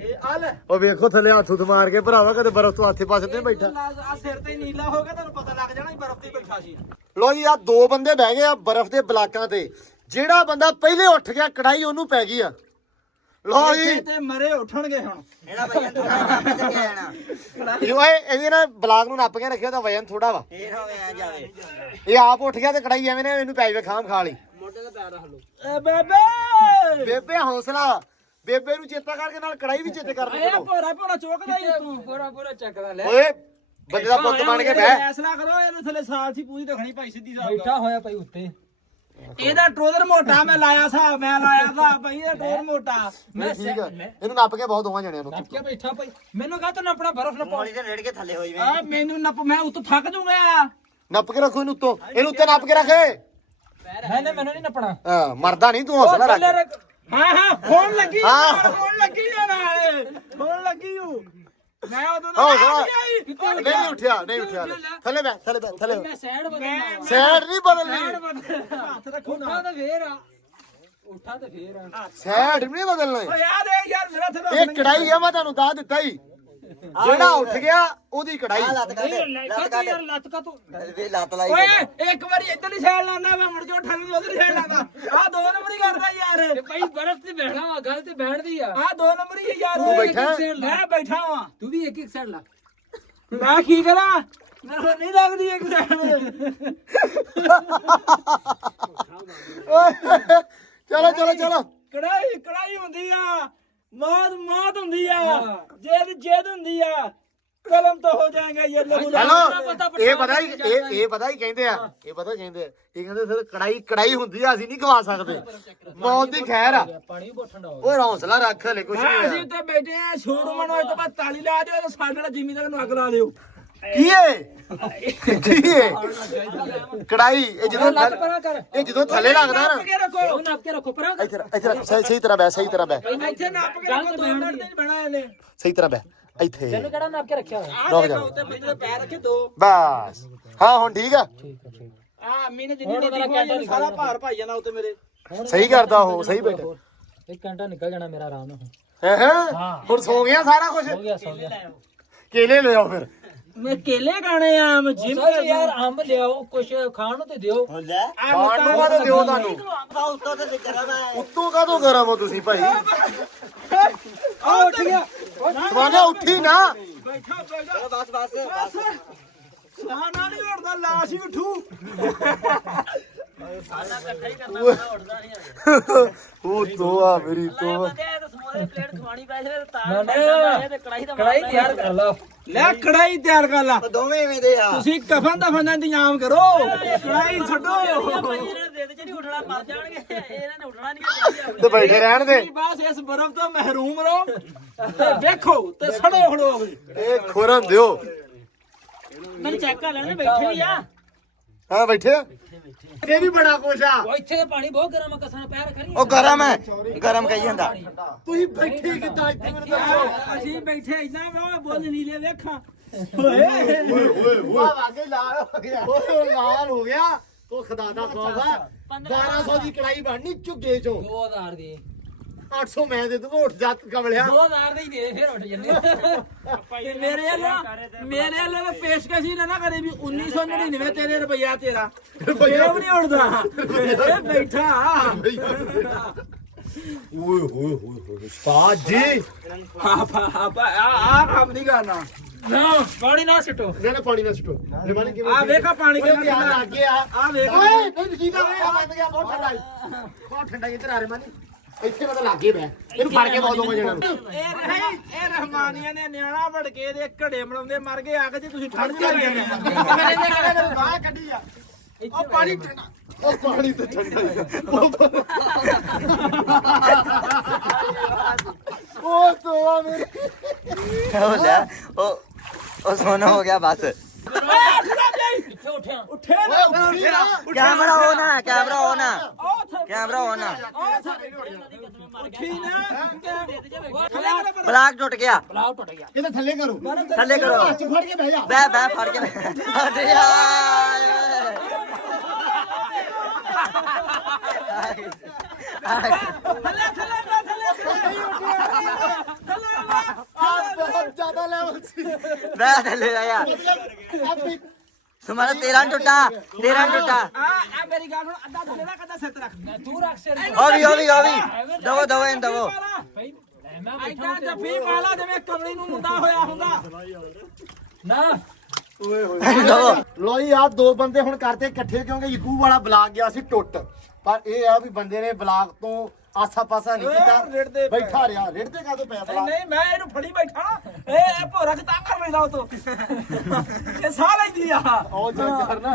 ਇਹ ਆ ਲੈ ਉਹ ਵੇਖੋ ਥੱਲੇ ਹੱਥ ਉੱਤ ਮਾਰ ਕੇ ਭਰਾਵਾ ਕਦੇ ਬਰਫ਼ ਤੋਂ ਆਥੇ ਪਾਸੇ ਤੇ ਬੈਠਾ ਆ ਸਿਰ ਤੇ ਨੀਲਾ ਹੋ ਗਿਆ ਤੁਹਾਨੂੰ ਪਤਾ ਲੱਗ ਜਾਣਾ ਬਰਫ਼ ਤੇ ਬੈਠਾ ਸੀ ਲੋ ਜੀ ਆ 2 ਬੰਦੇ ਬਹਿ ਗਏ ਆ ਬਰਫ਼ ਦੇ ਬਲਾਕਾਂ ਤੇ ਜਿਹੜਾ ਬੰਦਾ ਪਹਿਲੇ ਉੱਠ ਗਿਆ ਕੜਾਈ ਉਹਨੂੰ ਪੈ ਗਈ ਆ ਲੋ ਜੀ ਤੇ ਮਰੇ ਉੱਠਣਗੇ ਹੁਣ ਇਹਦਾ ਭਈਆ ਤੂੰ ਕਿੱਥੇ ਜਾਣਾ ਓਏ ਇਹਦੇ ਨਾਲ ਬਲਾਕ ਨੂੰ ਨੱਪ ਕੇ ਰੱਖਿਆ ਤਾਂ ਵਜਨ ਥੋੜਾ ਵਾ ਫੇਰ ਹੋਵੇ ਆ ਜਾਵੇ ਇਹ ਆਪ ਉੱਠ ਗਿਆ ਤੇ ਕੜਾਈ ਐਵੇਂ ਨੇ ਇਹਨੂੰ ਪੈ ਜਾਵੇ ਖਾਮ ਖਾ ਲਈ ਮੋਢੇ ਤੇ ਪੈਰ ਰੱਖ ਲਓ ਏ ਬੇਬੇ ਬੇਬੇ ਹੌਸਲਾ ਬੇਬੇ ਨੂੰ ਚੇਤਾ ਕਰਕੇ ਨਾਲ ਕੜਾਈ ਵੀ ਚੇਤੇ ਕਰ ਇਹ ਭੋਰਾ ਚੁੱਕਦਾ ਹੀ ਤੂੰ ਭੋਰਾ ਚੱਕਦਾ ਲੈ ਓਏ ਬੰਦੇ ਦਾ ਪੁੱਤ ਬਣ ਕੇ ਬਹਿ ਫੈਸਲਾ ਕਰੋ ਇਹਦੇ ਥੱਲੇ ਸਾਲ ਸੀ ਪੂਰੀ ਰੱਖਣੀ ਭਾਈ ਸਿੱਧੀ ਸਾਹਿਬ ਬੈਠਾ ਹੋਇਆ ਭਾਈ ਉੱਤੇ ਇਹਦਾ ਟਰੋਜ਼ਰ ਮੋਟਾ ਮੈਂ ਲਾਇਆ ਭਾਈ ਇਹਦਾ ਟਰੋਜ਼ਰ ਮੋਟਾ ਮੈਂ ਠੀਕ ਆ ਇਹਨੂੰ ਨੱਪ ਕੇ ਬਹੁਤ ਦੋਵਾਂ ਜਣਿਆਂ ਨੂੰ ਕਿਆ ਬੈਠਾ ਭਾਈ ਮੈਨੂੰ ਕਹ ਤੂੰ ਆਪਣਾ ਬਰਫ਼ ਨਾ ਪਾ ਪੌੜੀ ਤੇ ਰੇੜ ਕੇ ਥੱਲੇ ਹੋਈ ਵੇ ਆ ਮੈਨੂੰ ਨੱਪ ਮੈਂ ਉੱਤੋਂ ਥੱਕ ਜਾਊਂਗਾ ਨੱਪ ਕੇ ਰੱਖੋ ਇਹਨੂੰ ਉੱਤੋਂ ਇਹਨੂੰ ਉੱਤੇ ਨੱਪ ਕੇ ਰੱਖ ਮੈਨੂੰ ਨਹੀਂ ਨੱਪਣਾ ਹਾਂ ਮਰਦਾ ਨਹੀਂ ਤੂੰ ਹੌਸਲਾ ਰੱਖ ਹਾਂ ਹੋਣ ਲੱਗੀ ਹਾਂ। ਹੋਣ ਲੱਗੀ ਆ ਨਾਲੇ ਹੋਣ ਲੱਗੀ ਹੂੰ ਮੈਂ ਉਦੋਂ ਹੌਸਲਾ ਨਹੀਂ ਨਹੀਂ ਉੱਠਿਆ ਥੱਲੇ ਬੈ ਮੈਂ ਸੈਡ ਬਦਲਣਾ ਸਾਈਡ ਨਹੀਂ ਬਦਲਣੀ ਹੱਥ ਰੱਖੋ ਨਾ ਉੱਠਾ ਤੇ ਫੇਰ ਆ ਸਾਈਡ ਨਹੀਂ ਬਦਲਣੀ ਓ ਯਾਰ ਮੇਰਾ ਥੱਲੇ ਇਹ ਕੜਾਈ ਆ ਮੈਂ ਤੁਹਾਨੂੰ ਦੱਸ ਦਿੱਤਾ ਹੀ ਜਿਹੜਾ ਉੱਠ ਗਿਆ ਉਹਦੀ ਕੜਾਈ ਲੱਤ ਕੱਢ ਯਾਰ ਲੱਤ ਕਾ ਤੂੰ ਵੇ ਲੱਤ ਲਾਈ ਓਏ ਇੱਕ ਵਾਰੀ ਇੱਧਰ ਦੀ ਸਾਈਡ ਲਾਂਦਾ ਮੈਂ ਮੁੜ ਕੇ ਉਠਾਂ ਦੀ ਉਧਰ ਸਾਈਡ ਲਾਂਦਾ ਆ 2 ਨੰਬਰ ਹੀ ਕਰਦਾ ਯਾਰ ਭਾਈ ਬਰਫ਼ ਤੇ ਬਹਿਣਾ ਵਾ ਗੱਲ ਤੇ ਬੈਠਦੀ ਆ ਆ 2 ਨੰਬਰ ਹੀ ਯਾਰ ਤੂੰ ਬੈਠਾ? ਮੈਂ ਬੈਠਾ ਵਾਂ ਤੂੰ ਵੀ ਇੱਕ ਸਾਈਡ ਲਾ ਮੈਂ ਕੀ ਕਰਾਂ ਮੈਨੂੰ ਨਹੀਂ ਲੱਗਦੀ ਇੱਕ ਸਾਈਡ ਚਲੋ ਕੜਾਈ ਹੁੰਦੀ ਆ ਮੌਤ ਹੁੰਦੀ ਆ ਜੇਦ ਹੁੰਦੀ ਆ ਕਲਮ ਤਾਂ ਹੋ ਜਾਏਗਾ ਇਹ ਲਹੂ ਹੈਲੋ ਇਹ ਪਤਾ ਹੀ ਕਹਿੰਦੇ ਆ ਇਹ ਕਹਿੰਦੇ ਸਰ ਕੜਾਈ ਹੁੰਦੀ ਆ ਅਸੀਂ ਨਹੀਂ ਖਵਾ ਸਕਦੇ ਮੌਤ ਦੀ ਖੈਰ ਆ ਪਾਣੀ ਬਹੁਤ ਠੰਡਾ ਹੋ ਉਹ ਹੌਸਲਾ ਰੱਖ ਲੈ ਕੁਛ ਅਸੀਂ ਨਹੀਂ ਉੱਤੇ ਬੈਠੇ ਆ ਸ਼ੋਰੂਮ ਨੂੰ ਅੱਜ ਤੋਂ ਬਾਅਦ ਤਾਲੀ ਲਾ ਦਿਓ ਤੇ ਸਾਡੇ ਨਾਲ ਜ਼ਿਮੀਦਾਰ ਨੂੰ ਅੱਗ ਲਾ ਦਿਓ ਕੀ ਕੜਾਈ ਇਹ ਜਦੋਂ ਥੱਲੇ ਲੱਗਦਾ ਨਾ ਉਹ ਨਾਪ ਕੇ ਰੱਖੋ ਪਰਾਂ ਇੱਥੇ ਰੱਖ, ਸਹੀ ਤਰ੍ਹਾਂ ਬੈ ਇੱਥੇ ਨੱਪ ਕੇ ਰੱਖੋ 2 ਮਿੰਟ ਨਹੀਂ ਬਣਾ ਇਹਨੇ ਸਹੀ ਤਰ੍ਹਾਂ ਬੈ ਇੱਥੇ ਤੈਨੂੰ ਕਿਹੜਾ ਨਾਪ ਕੇ ਰੱਖਿਆ ਹੋਇਆ ਆ ਰੁਕ ਦੇਖੋ ਜਾ। ਉੱਤੇ ਬੰਦੇ ਦੇ ਪੈਰ ਰੱਖੇ 2 ਬਸ ਹਾਂ ਹੁਣ ਠੀਕ ਆ ਆ ਅੰਮੀ ਨੇ ਜਿੰਨੀ ਰੋਟੀ ਖਵਾਈ ਸਾਰਾ ਭਾਰ ਭਾਈ ਜਾਂਦਾ ਉੱਤੇ ਮੇਰੇ ਸਹੀ ਕਰਦਾ ਉਹ ਸਹੀ ਬੈਠਾ 1 ਘੰਟਾ ਨਿਕਲ ਜਾਣਾ ਮੇਰਾ ਆਰਾਮ ਨਾਲ ਹੈ ਹੁਣ ਸੋ ਗਿਆ ਸਾਰਾ ਕੁਝ ਕੇਲੇ ਲੈ ਆਓ ਫਿਰ ਮੈਂ ਕੇਲੇ ਖਾਣੇ ਆ ਮੈਂ ਜਿਮ ਯਾਰ ਅੰਬ ਲਿਆਓ ਕੁਛ ਖਾਣ ਨੂੰ ਤੇ ਦਿਓ ਹੋ ਲੈ ਖਾਣ ਨੂੰ ਕਾਹਦੋਂ ਦਿਓ ਤੁਹਾਨੂੰ ਆ ਉੱਤੋਂ ਤੇ ਗਰਮ ਹੈ ਉੱਤੋਂ ਕਾਹਦੋਂ ਗਰਮ ਹੋ ਤੁਸੀਂ ਭਾਈ ਆ ਉੱਠ ਗਿਆ ਸਵਾਨਾ ਉੱਠੀ ਨਾ ਬੈਠਾ ਬੈਠਾ ਚਲੋ ਬਸ ਬਸ ਬਸ ਸਾਨਾ ਨਹੀਂ ਉੱਠਦਾ ਲਾਸ਼ ਹੀ ਉੱਠੂ ਉਹ ਤੋਆ ਮੇਰੀ ਤੋਆ ਕੜਾਈ ਤਿਆਰ ਕਰ ਲਾ ਲੈ ਕੜਾਈ ਤਿਆਰ ਕਰ ਲਾ ਦੋਵੇਂ ਐਵੇਂ ਦੇ ਆ ਤੁਸੀਂ ਕਫਨ ਦਫਨ ਦਾ ਇੰਤਜ਼ਾਮ ਕਰੋ ਕੜਾਈ ਛੱਡੋ ਤੇ ਬੈਠੇ ਰਹਿਣ ਦੇ ਤੁਸੀਂ ਬਸ ਇਸ ਬਰਫ਼ ਤੋਂ ਮਹਿਰੂਮ ਰਹੋ ਤੇ ਵੇਖੋ ਤੇ ਸੜੋ ਖੜੋ ਇਹ ਖੋਰਨ ਦਿਓ ਮੈਨੂੰ ਚੈੱਕ ਕਰ ਲੈਣਾ ਬੈਠੇ ਵੀ ਆ ਹਾਂ ਬੈਠੇ ਆ? ਇਹ ਵੀ ਬੜਾ ਕੁਛ ਆ ਉਹ ਇੱਥੇ ਪਾਣੀ ਬਹੁਤ ਗਰਮ ਆ ਕਸਾਂ ਪੈਰ ਖੜੀ ਉਹ ਗਰਮ ਹੈ ਗਰਮ ਕਹੀ ਜਾਂਦਾ ਤੁਸੀਂ ਬੈਠੇ ਕਿੱਦਾਂ ਇੱਥੇ ਮੈਨੂੰ ਦੱਸੋ ਅਸੀਂ ਬੈਠੇ ਇਦਾਂ ਮੈਂ ਬੋਲ ਨੀਲੇ ਵੇਖਾਂ ਵਾਹ ਵਾਗੇ ਲਾਲ ਹੋ ਗਿਆ ਓਏ ਲਾਲ ਹੋ ਗਿਆ ਉਹ ਖੁਦਾ ਦਾ ਖੌਫਾ 1200 ਦੀ ਕੜਾਈ ਬਣਨੀ ਝੁੱਗੇ ਚੋਂ 2000 ਦੀ 800 ਮੈਂ ਦੇ ਦੂੰਗਾ ਉੱਠ ਜਾ ਕਮਲਿਆ 2000 ਦੀ ਦੇ ਫੇਰ ਉੱਠ ਜੰਨੇ ਤੇ ਮੇਰੇ ਵੱਲੋਂ ਪੇਸ਼ਕਸ਼ ਹੀ ਨਾ ਕਰੇ ਵੀ 1999 ਤੇਰੇ ਰੁਪਈਆ ਤੇਰਾ ਰੁਪਈਆ ਵੀ ਨਹੀਂ ਉੜਦਾ ਇਹ ਬੈਠਾ ਓਏ ਹੋਏ ਹੋਏ ਉਸਤਾਦ ਜੀ ਆ ਕੰਮ ਨਹੀਂ ਕਰਨਾ ਨਾ ਪਾਣੀ ਨਾ ਸਿੱਟੋ ਇਹਨੇ ਪਾਣੀ ਨਾਲ ਛਟੋ ਰਿਮਾਨੀ ਕਿਵੇਂ ਆ ਵੇਖਾ ਪਾਣੀ ਓਏ ਕਿੰਨਾ ਧਿਆਨ ਲੱਗ ਗਿਆ ਆ ਵੇਖ ਓਏ ਨਹੀਂ ਕੀ ਕਰ ਰਿਹਾ ਬੰਦ ਗਿਆ ਬਹੁਤ ਠੰਡਾ ਬਹੁਤ ਠੰਡਾ ਇੱਧਰ ਆ ਰਿਮਾਨੀ ਇੱਥੇ ਮੈਂ ਤਾਂ ਲੱਗੇ ਬੈ ਇਹਨੂੰ ਫੜ ਕੇ ਬਹੁਤ ਵਜੇ ਨੂੰ ਇਹ ਰਹਿਮਾਨੀਆਂ ਨੇ ਨਿਆਣਾ ਭੜਕੇ ਦੇ ਘੜੇ ਬਣਾਉਂਦੇ ਮਰ ਗਏ ਆ ਕੇ ਜੀ ਤੁਸੀਂ ਠੰਡ ਚ ਲੱਗ ਜਾਂਦੇ ਬਾਹਰ ਕੱਢੀ ਆ ਉਹ ਪਾਣੀ ਠੰਡਾ ਉਹ ਪਾਣੀ ਤੇ ਠੰਡਾ ਹੀ ਉਹ ਤੋਂ ਮੇਰੇ ਹੋ ਲੈ ਉਹ ਸੋਨਾ ਹੋ ਗਿਆ ਬਸ ਕਿੱਥੇ ਉੱਠਿਆ ਉੱਠੇ ਓਏ ਉੱਠੀ ਨਾ ਕੈਮਰਾ on ਨਾ ਕੈਮਰਾ on ਨਾ ਉੱਠੀ ਨਾ ਬਲਾਕ ਟੁੱਟ ਗਿਆ ਬਲਾਉ ਟੁੱਟ ਗਿਆ ਇਹਦਾ ਥੱਲੇ ਕਰੋ ਥੱਲੇ ਕਰੋ ਹੱਥ ਫੜ ਕੇ ਬਹਿ ਜਾ ਬੈ ਫੜ ਕੇ ਹਟ ਯਾਰ ਬਹੁਤ ਜ਼ਿਆਦਾ ਲੈਵਲ ਸੀ ਬੈ ਥੱਲੇ ਆ ਯਾਰ ਆਪੀ तुम्हारा 13 टूटा ਆ ਮੇਰੀ ਗੱਲ ਹੁਣ ਅੱਧਾ ਥੱਲੇ ਦਾ ਕੱਦਾ ਸਿਰ ਤੇ ਰੱਖ ਤੂੰ ਰੱਖ ਸਿਰ अभी दबो इन दबो ਭਾਈ ਮੈਂ ਐਦਾਂ ਜੱਫੀ ਪਾ ਲਾ ਜਿਵੇਂ ਕਮਲੀ ਨੂੰ ਮੁੰਡਾ ਹੋਇਆ ਹੁੰਦਾ ਨਾ दबो ਲੋਈ ਆ ਦੋ ਬੰਦੇ ਹੁਣ ਕਰਤੇ ਇਕੱਠੇ ਕਿਉਂਕਿ ਯਕੂ ਵਾਲਾ ਬਲਾਕ ਗਿਆ ਸੀ ਟੁੱਟ ਪਰ ਇਹ ਆ ਵੀ ਬੰਦੇ ਨੇ ਬਲਾਕ ਤੋਂ ਆਸਾ ਪਾਸਾ ਨਹੀਂ ਰਿੜਦੇ ਕੀਤਾ ਪਏ। ਬੈਠਾ ਰਿਹਾ ਰਿੜਦੇ ਕਾਹਦੋਂ ਪਿਆ ਬਲਾਕ ਨਹੀਂ ਮੈਂ ਇਹਨੂੰ ਫੜੀ ਬੈਠਾ ਇਹ ਭੋਰਕ ਤਾਂ ਕਰ ਲੈਂਦਾ ਉਹ ਤੋਂ ਇਹ ਸਾਹ ਲੈਂਦੀ ਆ ਉਹ ਜਾ ਕਰਨਾ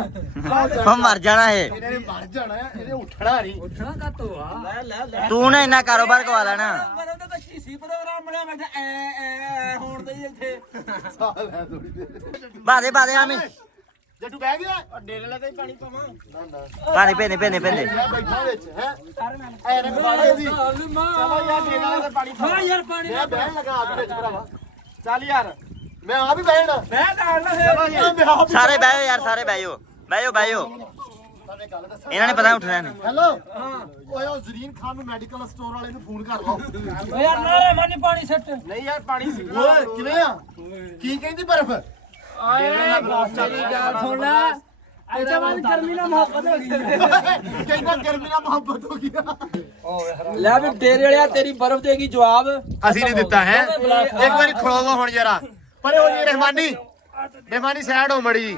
हम मर जाना है ਇਹਨੇ ਮਰ ਜਾਣਾ ਹੈ, ਇਹਨੇ ਉੱਠਣਾ ਨਹੀਂ ਉੱਠਣਾ ਕਾਤੋਂ ਆ ਲੈ तू ने इन्ना कारोबार करवा लेना ਮੇਰੇ ਤਾਂ ਕੀਸੀ ਪ੍ਰੋਗਰਾਮ ਬਣਿਆ ਮੈਂ ਕਿਹਾ ਐ ਹੋਣ ਦੇ ਇੱਥੇ ਸਾਹ ਲੈ ਥੋੜੀ ਦੇਰ बादे हमें ਜੱਟੂ ਬਹਿ ਗਿਆ ਡੇਰੇ ਲੈ ਤੇ ਪਾਣੀ ਪਾਵਾਂ पानी पेने ਮੈਂ ਬੈਠਾ ਵਿੱਚ ਹੈ ਐ ਰਖਵਾੜੇ ਦੀ ਚਲੋ ਯਾਰ ਡੇਰੇ ਵਾਲੇ ਦਾ ਪਾਣੀ ਪਾ ਹਾਂ ਯਾਰ ਪਾਣੀ ਮੈਂ ਬਹਿਣ ਲੱਗਾ ਆਪ ਵਿੱਚ ਭਰਾਵਾ ਚੱਲ ਯਾਰ ਮੈਂ ਆਪ ਹੀ ਬਹਿਣਾ ਮੈਂ ਤਾਂ ਨਾ ਫੇਰ ਮੈਂ ਆਪ ਹੀ सारे बहो यार सारे बहो इन्होंने ने पता उठना नहीं ਹੈਲੋ ਓਏ ਉਹ ਜ਼ਰੀਨ ਖਾਨ ਨੂੰ ਮੈਡੀਕਲ ਸਟੋਰ ਵਾਲੇ ਨੂੰ ਫੋਨ ਕਰ ਲਓ ਓ ਯਾਰ ਨਾਰੇ ਮਾਨੀ ਪਾਣੀ ਸੱਟ ਨਹੀਂ ਯਾਰ ਪਾਣੀ ਸੀ ਓਏ ਕਿਵੇਂ ਆ ਕੀ ਕਹਿੰਦੀ ਬਰਫ਼ ਆਏ ਮੇਰੀ ਗੱਲ ਸੁਣ ਲੈ ਐਦਾਂ ਬਾਅਦ ਗਰਮੀ ਨਾਲ ਮੁਹੱਬਤ ਹੋ ਗਈ ਕਹਿੰਦਾ ਗਰਮੀ ਨਾਲ ਮੁਹੱਬਤ ਹੋ ਗਈ ਲੈ ਵੀ ਡੇਰੇ ਵਾਲਿਆ ਤੇਰੀ ਬਰਫ਼ ਦੇਗੀ ਜਵਾਬ ਅਸੀਂ ਨਹੀਂ ਦਿੱਤਾ ਹੈ ਇੱਕ ਵਾਰੀ ਖੜੋਵੋ ਹੁਣ ਜਰਾ ਪਰ ਉਹ ਜੀ ਰਹਿਮਾਨੀ ਸਾਈਡ ਹੋ ਮੜੀ ਜੀ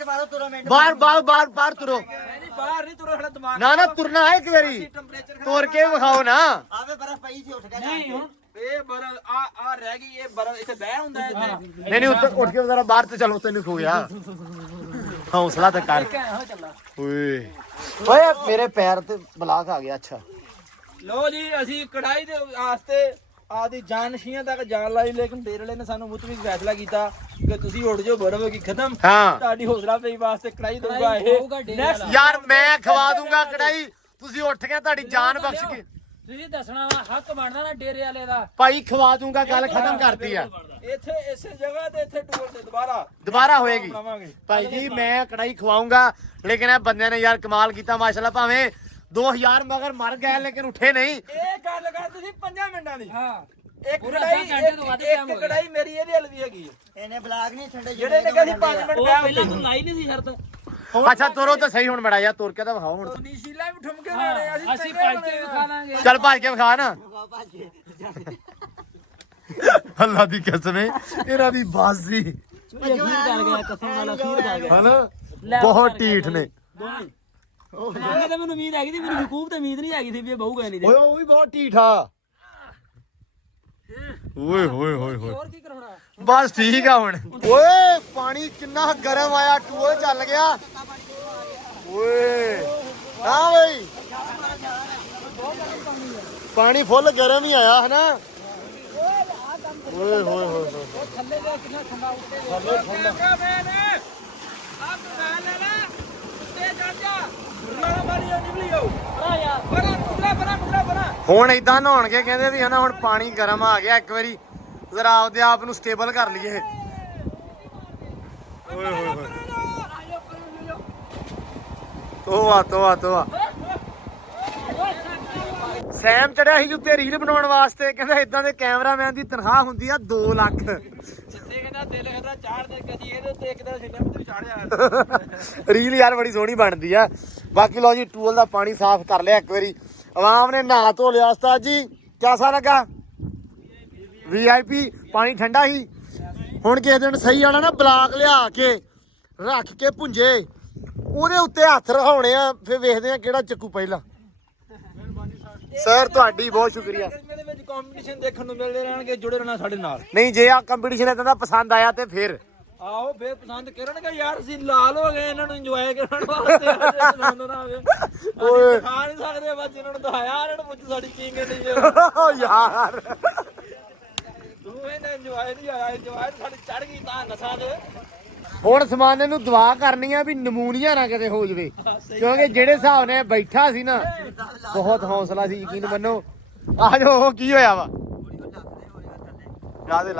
ਬਾਹਰ ਤੁਰੋ ਨਹੀਂ ਬਾਹਰ ਨਹੀਂ ਤੁਰੋ ਸਾਡਾ ਦਿਮਾਗ ਨਾ ਤੁਰਨਾ ਹੈ ਇੱਕ ਵਾਰੀ ਟੈਂਪਰੇਚਰ ਤੁਰ ਕੇ ਵਿਖਾਓ ਨਾ आवे बर्फ पई थी उठ के ਨਹੀਂ ਹੁਣ ਇਹ ਬਰਫ਼ ਆ ਰਹਿ ਗਈ ਇਹ ਬਰਫ਼ ਇੱਥੇ ਬਹਿ ਹੁੰਦਾ ਇੱਥੇ ਨਹੀਂ ਉੱਠ ਕੇ ਜ਼ਰਾ ਬਾਹਰ ਤੇ ਚਲੋ ਤੈਨੂੰ ਖੋ ਗਿਆ ਹੌਸਲਾ ਤਾਂ ਕਰ ਓਏ ਮੇਰੇ ਪੈਰ ਤੇ ਬਲਾਕ ਆ ਗਿਆ ਅੱਛਾ ਲੋ ਜੀ ਅਸੀਂ ਕੜਾਈ ਦੇ ਵਾਸਤੇ ਆਦੀ ਜਾਨਸ਼ੀਆਂ ਤੱਕ ਜਾਣ ਲਈ ਲੇਕਿਨ ਡੇਰੇ ਵਾਲੇ ਨੇ ਸਾਨੂੰ ਮੁੱਤਵੀ ਫੈਸਲਾ ਕੀਤਾ ਕਿ ਤੁਸੀਂ ਉੱਡ ਜਾਓ ਬਰਫ਼ ਹੋ ਗਈ ਖਤਮ ਹਾਂ ਤੁਹਾਡੀ ਹੌਸਲਾ ਅਫਜ਼ਾਈ ਵਾਸਤੇ ਕੜਾਈ ਦਊਗਾ ਇਹ ਨੈਕਸਟ ਯਾਰ ਮੈਂ ਖਵਾ ਦੂੰਗਾ ਕੜਾਈ ਤੁਸੀਂ ਉੱਠ ਕੇ ਤੁਹਾਡੀ ਜਾਨ ਬਖਸ਼ ਕੇ ਤੁਸੀਂ ਦੱਸਣਾ ਵਾ ਹੱਕ ਬਣਦਾ ਨਾ ਡੇਰੇ ਵਾਲੇ ਦਾ ਭਾਈ ਖਵਾ ਦੂੰਗਾ ਗੱਲ ਖਤਮ ਕਰਤੀ ਆ ਇੱਥੇ ਇਸੇ ਜਗ੍ਹਾ ਤੇ ਇੱਥੇ ਟੂਰ ਤੇ ਦੁਬਾਰਾ ਹੋਏਗੀ ਬਣਾਵਾਂਗੇ ਭਾਈ ਜੀ ਮੈਂ ਕੜਾਈ ਖਵਾਉਂਗਾ ਲੇਕਿਨ ਇਹ ਬੰਦਿਆਂ ਨੇ ਯਾਰ ਕਮਾਲ ਕੀਤਾ ਮਾਸ਼ਾਅੱਲਾ ਭਾਵੇਂ 2000 ਮਗਰ ਮਰ ਗਏ ਲੇਕਿਨ ਉੱਠੇ ਨਹੀਂ। ਇਹ ਗੱਲ ਕਰਦੇ ਸੀ 5 ਮਿੰਟਾਂ ਦੀ। ਹਾਂ ਇੱਕ ਕੜਾਈ ਮੇਰੀ ਇਹਦੇ ਹਲ ਵੀ ਹੈਗੀ ਹੈ। ਇਹਨੇ ਬਲਾਕ ਨਹੀਂ ਛੱਡੇ ਜਿਹੜੇ ਨੇ ਕਹਿੰਦੀ 5 ਮਿੰਟ ਬਹਿ ਪਹਿਲਾਂ ਤੂੰ ਲਾਈ ਨਹੀਂ ਸੀ ਸ਼ਰਤ। ਅੱਛਾ ਤੁਰੋ ਤਾਂ ਸਹੀ ਹੁਣ ਮੜਾ ਜਾ ਤੁਰ ਕੇ ਤਾਂ ਵਿਖਾਓ ਹੁਣ। ਨੀਸ਼ੀਲਾ ਵੀ ਠੁਮਕੇ ਲਾਣੇ ਅਸੀਂ ਭੱਜ ਕੇ ਵਿਖਾ ਦਾਂਗੇ। ਚੱਲ ਭੱਜ ਕੇ ਵਿਖਾ ਨਾ। ਅੱਲਾ ਦੀ ਕਸਮ ਇਹਨਾਂ ਦੀ ਬਾਜ਼ੀ ਕਰ ਗਿਆ ਕਸਮ ਵਾਲਾ ਸੂਰ ਕਰ ਗਿਆ ਹਨਾ ਬਹੁਤ ਢੀਠ ਨੇ। ਮੈਂ ਤਾਂ ਮੈਨੂੰ ਉਮੀਦ ਹੈਗੀ ਸੀ ਮੈਨੂੰ ਹਕੂਕ ਤੇ ਉਮੀਦ ਨਹੀਂ ਹੈਗੀ ਸੀ ਵੀ ਇਹ ਬਹੂਗਾ ਨਹੀਂ ਓਏ ਉਹ ਵੀ ਬਹੁਤ ਢੀਠ ਆ। ਓਏ ਹੋਏ ਹੋਏ ਹੋਏ ਹੋਰ ਕੀ ਕਰਾਉਣਾ? ਬਸ ਠੀਕ ਆ ਹੁਣ। ਓਏ ਪਾਣੀ ਕਿੰਨਾ ਗਰਮ ਆਇਆ ਟੂਲ ਚੱਲ ਗਿਆ। ਓਏ ਹਾਂ ਬਈ ਪਾਣੀ ਫੁੱਲ ਗਰਮ ਹੀ ਆਇਆ ਹਨਾ। ਓਏ ਹੋਏ ਹੋਏ ਥੱਲੇ ਦੇ ਕਿੰਨਾ ਠੰਡਾ ਉੱਤੇ ਹੁਣ ਇਦਾਂ ਨਹਾਉਣਗੇ ਕਹਿੰਦੇ ਵੀ ਹਨਾ ਹੁਣ ਪਾਣੀ ਗਰਮ ਆ ਗਿਆ ਇੱਕ ਵਾਰੀ ਜ਼ਰਾ ਆਪਦੇ ਆਪ ਨੂੰ ਸਟੇਬਲ ਕਰ ਲਈਏ। ਓਏ ਹੋਏ ਹੋਏ ਤੋਆ ਸੈਮ ਚੜਿਆ ਸੀ ਉੱਤੇ ਰੀਲ ਬਣਾਉਣ ਵਾਸਤੇ ਕਹਿੰਦਾ ਇਦਾਂ ਦੇ ਕੈਮਰਾਮੈਨ ਦੀ ਤਨਖਾਹ ਹੁੰਦੀ ਆ 2 ਲੱਖ। ਜਿੱਥੇ ਕਹਿੰਦਾ ਦਿਲ ਕਰਦਾ ਚਾੜ ਦੇ ਕਦੀ ਇਹਦੇ ਉੱਤੇ ਇੱਕ ਦਿਨ ਸਿਲਮ ਤੇ ਚਾੜਿਆ। ਰੀਲ ਯਾਰ ਬੜੀ ਸੋਹਣੀ ਬਣਦੀ ਆ। ਬਾਕੀ ਲਓ ਜੀ ਟੂਲ ਦਾ ਪਾਣੀ ਸਾਫ਼ ਕਰ ਲਿਆ ਇੱਕ ਵਾਰੀ। ਆਵਾਮ ਨੇ ਨਹਾ ਧੋ ਲਿਆ। ਉਸਤਾਦ ਜੀ ਕਿਹਦਾ ਲੱਗਾ? VIP ਪਾਣੀ ਠੰਡਾ ਸੀ। ਹੁਣ ਕਿਸੇ ਦਿਨ ਸਹੀ ਵਾਲਾ ਨਾ ਬਲਾਕ ਲਿਆ ਕੇ ਰੱਖ ਕੇ ਭੁੰਜੇ ਉਹਦੇ ਉੱਤੇ ਹੱਥ ਰਹਾਉਣੇ ਆ ਫਿਰ ਵੇਖਦੇ ਆ ਕਿਹੜਾ ਚੱਕੂ ਪਹਿਲਾਂ। ਸਰ ਤੁਹਾਡੀ ਬਹੁਤ ਸ਼ੁਕਰੀਆ। ਇਹਦੇ ਵਿੱਚ ਕੰਪੀਟੀਸ਼ਨ ਦੇਖਣ ਨੂੰ ਮਿਲਦੇ ਰਹਿਣਗੇ। ਜੁੜੇ ਰਹਿਣਾ ਸਾਡੇ ਨਾਲ। ਨਹੀਂ ਜੇ ਆ ਕੰਪੀਟੀਸ਼ਨ ਇਦਾਂ ਦਾ ਪਸੰਦ ਆਇਆ ਤੇ ਫਿਰ ਆਓ ਫੇਰ ਪਸੰਦ ਕਰਨਗੇ ਯਾਰ। ਅਸੀਂ ਲਾਲ ਹੋ ਗਏ ਇਹਨਾਂ ਨੂੰ ਇੰਜੋਏ ਕਰਨ ਵਾਸਤੇ। ਪਸੰਦ ਨਾ ਆਵੇ ਓਏ। ਅਸੀਂ ਖਾ ਨਹੀਂ ਸਕਦੇ। ਬਸ ਇਹਨਾਂ ਨੂੰ ਦਿਖਾਇਆ ਇਹਨਾਂ ਨੂੰ ਪੁੱਛ ਸਾਡੀ ਚੀਂਗ ਨਹੀਂ ਓ ਯਾਰ ਤੂੰ ਇਹਨਾਂ ਇੰਜੋਏ ਨਹੀਂ ਆਇਆ। ਇੰਜੋਏ ਸਾਡੀ ਚੜ ਗਈ ਤਾਂ ਨਸਾਂ ਦੇ। ਹੁਣ ਸਮਾਨੇ ਨੂੰ ਦੁਆ ਕਰਨੀ ਆ ਵੀ ਨਮੂਨੀਆ ਨਾ ਕਿਤੇ ਹੋ ਜਵੇ ਕਿਉਂਕਿ ਜਿਹੜੇ ਹਿਸਾਬ ਨਾਲ ਬੈਠਾ ਸੀ ਨਾ ਬਹੁਤ ਹੌਸਲਾ ਸੀ ਯਕੀਨ ਮੰਨੋ। ਆ ਜੋ ਉਹ ਕੀ ਹੋਇਆ ਵਾ ਲਾ ਦੇ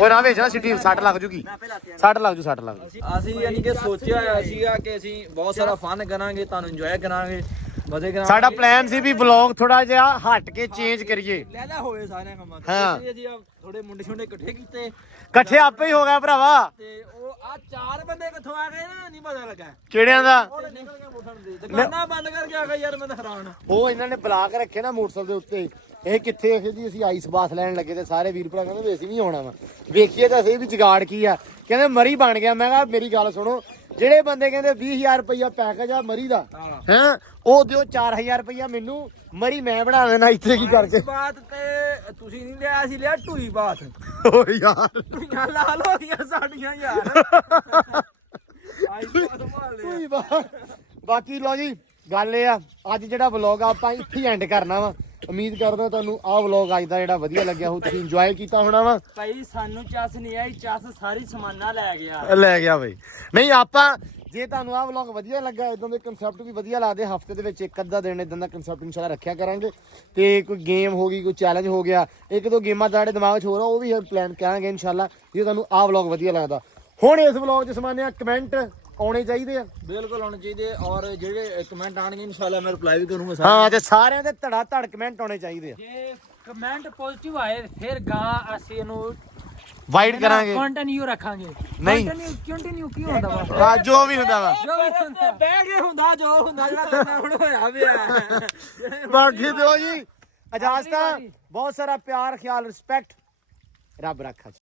ਉਹ ਨਾ ਵੇਚਣਾ ਸਿੱਟੀ ਸੱਟ ਲੱਗ ਜੂਗੀ। ਸੱਟ ਲੱਗ ਜੂ ਅਸੀਂ ਯਾਨੀ ਕਿ ਸੋਚਿਆ ਹੋਇਆ ਸੀਗਾ ਕਿ ਅਸੀਂ ਬਹੁਤ ਸਾਰਾ ਫਨ ਕਰਾਂਗੇ ਤੁਹਾਨੂੰ ਇੰਜੋਏ ਕਰਾਂਗੇ ਮਜ਼ੇ ਕਰਾਂਗੇ। ਸਾਡਾ ਪਲਾਨ ਸੀ ਵੀ ਵਲੌਗ ਥੋੜਾ ਜਿਹਾ ਹਟ ਕੇ ਚੇਂਜ ਕਰੀਏ। ਲੈ ਹੋਏ ਸਾਰਿਆਂ ਕੰਮਾਂ ਤੋਂ। ਹਾਂ। ਅਸੀਂ ਥੋੜੇ ਮੁੰਡੇ ਛੋਡੇ ਇਕੱਠੇ ਕੀਤੇ ਇਕੱਠੇ ਆਪੇ ਹੀ ਹੋ ਗਿਆ ਭਰਾਵਾ। ਤੇ ਉਹ ਆ 4 ਬੰਦੇ ਕਿੱਥੋਂ ਆ ਗਏ ਨਾ ਨਹੀਂ ਪਤਾ ਲੱਗਾ। ਕਿਹੜਿਆਂ ਦਾ? ਉਹ ਨਿਕਲ ਕੇ ਮੋਟਰ ਦੇ ਦੁਕਾਨਾਂ ਬੰਦ ਕਰਕੇ ਆ ਗਏ ਯਾਰ। ਮੈਂ ਤਾਂ ਹੈਰਾਨ। ਉਹ ਇਹਨਾਂ ਨੇ ਬਲਾਕ ਰੱਖੇ ਨਾ ਮੋਟਰਸਾਈਕਲ ਦੇ ਉੱਤੇ। ਇਹ ਕਿੱਥੇ ਇਹ ਜੀ ਅਸੀਂ ਆਈਸ ਬਾਥ ਲੈਣ ਲੱਗੇ ਤੇ ਸਾਰੇ ਵੀਰ ਭਰਾ ਕਹਿੰਦੇ ਵੀ ਅਸੀਂ ਵੀ ਆਉਣਾ ਵਾ। ਵੇਖੀਏ ਤਾਂ ਅਸੀਂ ਵੀ ਜਗਾੜ ਕੀ ਆ। ਕਹਿੰਦੇ ਮਰੀ ਬਣ ਗਿਆ। ਮੈਂ ਕਿਹਾ ਮੇਰੀ ਗੱਲ ਸੁਣੋ ਜਿਹੜੇ ਬੰਦੇ ਕਹਿੰਦੇ 20000 ਰੁਪਇਆ ਪੈਕੇਜ ਆ ਮਰੀ ਦਾ ਹੈ ਉਹ ਦਿਓ 4000 ਰੁਪਇਆ ਮੈਨੂੰ ਮਰੀ ਮੈਂ ਬਣਾ ਦੇਣਾ ਇੱਥੇ ਕੀ ਕਰਕੇ। ਬਾਤ ਤੇ ਤੁਸੀਂ ਨਹੀਂ ਲਿਆ ਅਸੀਂ ਲਿਆ ਢੂਈ ਬਾਤ। ਓ ਯਾਰ ਢੂਈਆਂ ਲਾਲ ਹੋ ਗਈਆਂ ਸਾਡੀਆਂ ਯਾਰ। ਆਈ ਬਾਤ ਸੰਭਾਲ ਲਿਆ। ਕੋਈ ਬਾਤ। ਬਾਕੀ ਲਓ ਜੀ ਗੱਲ ਇਹ ਆ ਅੱਜ ਜਿਹੜਾ ਵਲੌਗ ਆ ਆਪਾਂ ਇੱਥੇ ਐਂਡ ਕਰਨਾ ਵਾ। ਉਮੀਦ ਕਰਦਾ ਤੁਹਾਨੂੰ ਆਹ ਵਲੌਗ ਅੱਜ ਦਾ ਜਿਹੜਾ ਵਧੀਆ ਲੱਗਿਆ ਹੋ ਤੁਸੀਂ ਇੰਜੋਏ ਕੀਤਾ ਹੋਣਾ ਵਾ। ਭਾਈ ਸਾਨੂੰ ਚੱਸ ਨਹੀਂ ਆਈ ਚੱਸ ਸਾਰੀ ਸਮਾਨਾ ਲੈ ਗਿਆ। ਲੈ ਗਿਆ ਬਈ। ਨਹੀਂ ਆਪਾਂ ਜੇ ਤੁਹਾਨੂੰ ਆਹ ਵਲੌਗ ਵਧੀਆ ਲੱਗਾ ਇਦਾਂ ਦੇ ਕਨਸੈਪਟ ਵੀ ਵਧੀਆ ਲੱਗਦੇ ਹਫਤੇ ਦੇ ਵਿੱਚ ਇੱਕ ਅੱਧਾ ਦਿਨ ਇਦਾਂ ਦਾ ਕਨਸੈਪਟ ਇਨਸ਼ਾਅੱਲਾ ਰੱਖਿਆ ਕਰਾਂਗੇ। ਤੇ ਕੋਈ ਗੇਮ ਹੋ ਗਈ ਕੋਈ ਚੈਲੰਜ ਹੋ ਗਿਆ 1-2 ਗੇਮਾਂ ਤੁਹਾਡੇ ਦਿਮਾਗ 'ਚ ਹੋ ਰਹਾ ਉਹ ਵੀ ਪਲਾਨ ਕਰਾਂਗੇ ਇਨਸ਼ਾਅੱਲਾ ਜੇ ਤੁਹਾਨੂੰ ਆਹ ਵਲੌਗ ਵਧੀਆ ਲੱਗਦਾ। ਹੁਣ ਇਸ ਵਲੌਗ 'ਚ ਸਮਾਨਿਆ ਕਮੈਂਟ ਆਉਣੇ ਚਾਹੀਦੇ ਆ। ਬਿਲਕੁਲ ਆਉਣੇ ਚਾਹੀਦੇ ਔਰ ਜਿਹੜੇ ਕਮੈਂਟ ਆਣਗੇ ਇਨਸ਼ਾਅੱਲਾ ਮੈਂ ਰਿਪਲਾਈ ਵੀ ਕਰੂੰਗਾ। ਹਾਂ ਤੇ ਸਾਰਿਆਂ ਦੇ ਧੜ ਕਮੈਂਟ ਆਉਣੇ ਚਾਹੀਦੇ ਆ। ਜੇ ਕਮੈਂਟ ਪੋਜ਼ਿਟਿਵ ਆਏ ਫਿਰ ਗਾਂ ਅਸੀਂ ਇਹਨੂੰ ਵਾਈਡ ਕਰਾਂਗੇ ਕੰਟੀਨਿਊ ਰੱਖਾਂਗੇ। ਨਹੀਂ ਕੰਟੀਨਿਊ ਕੀ ਹੁੰਦਾ ਵਾ? ਹਾਂ ਜੋ ਵੀ ਹੁੰਦਾ ਵਾ ਜੋ ਵੀ ਹੁੰਦਾ ਬਹਿ ਕੇ ਹੁੰਦਾ ਜੋ ਹੁੰਦਾ ਜਿਹੜਾ ਕਰਨਾ ਹੁਣ ਹੋਇਆ ਪਿਆ। ਬਾਕੀ ਦਿਓ ਜੀ ਇਜਾਜ਼ਤ। ਬਹੁਤ ਸਾਰਾ ਪਿਆਰ ਖਿਆਲ ਰਿਸਪੈਕਟ ਰੱਬ ਰੱਖਾ।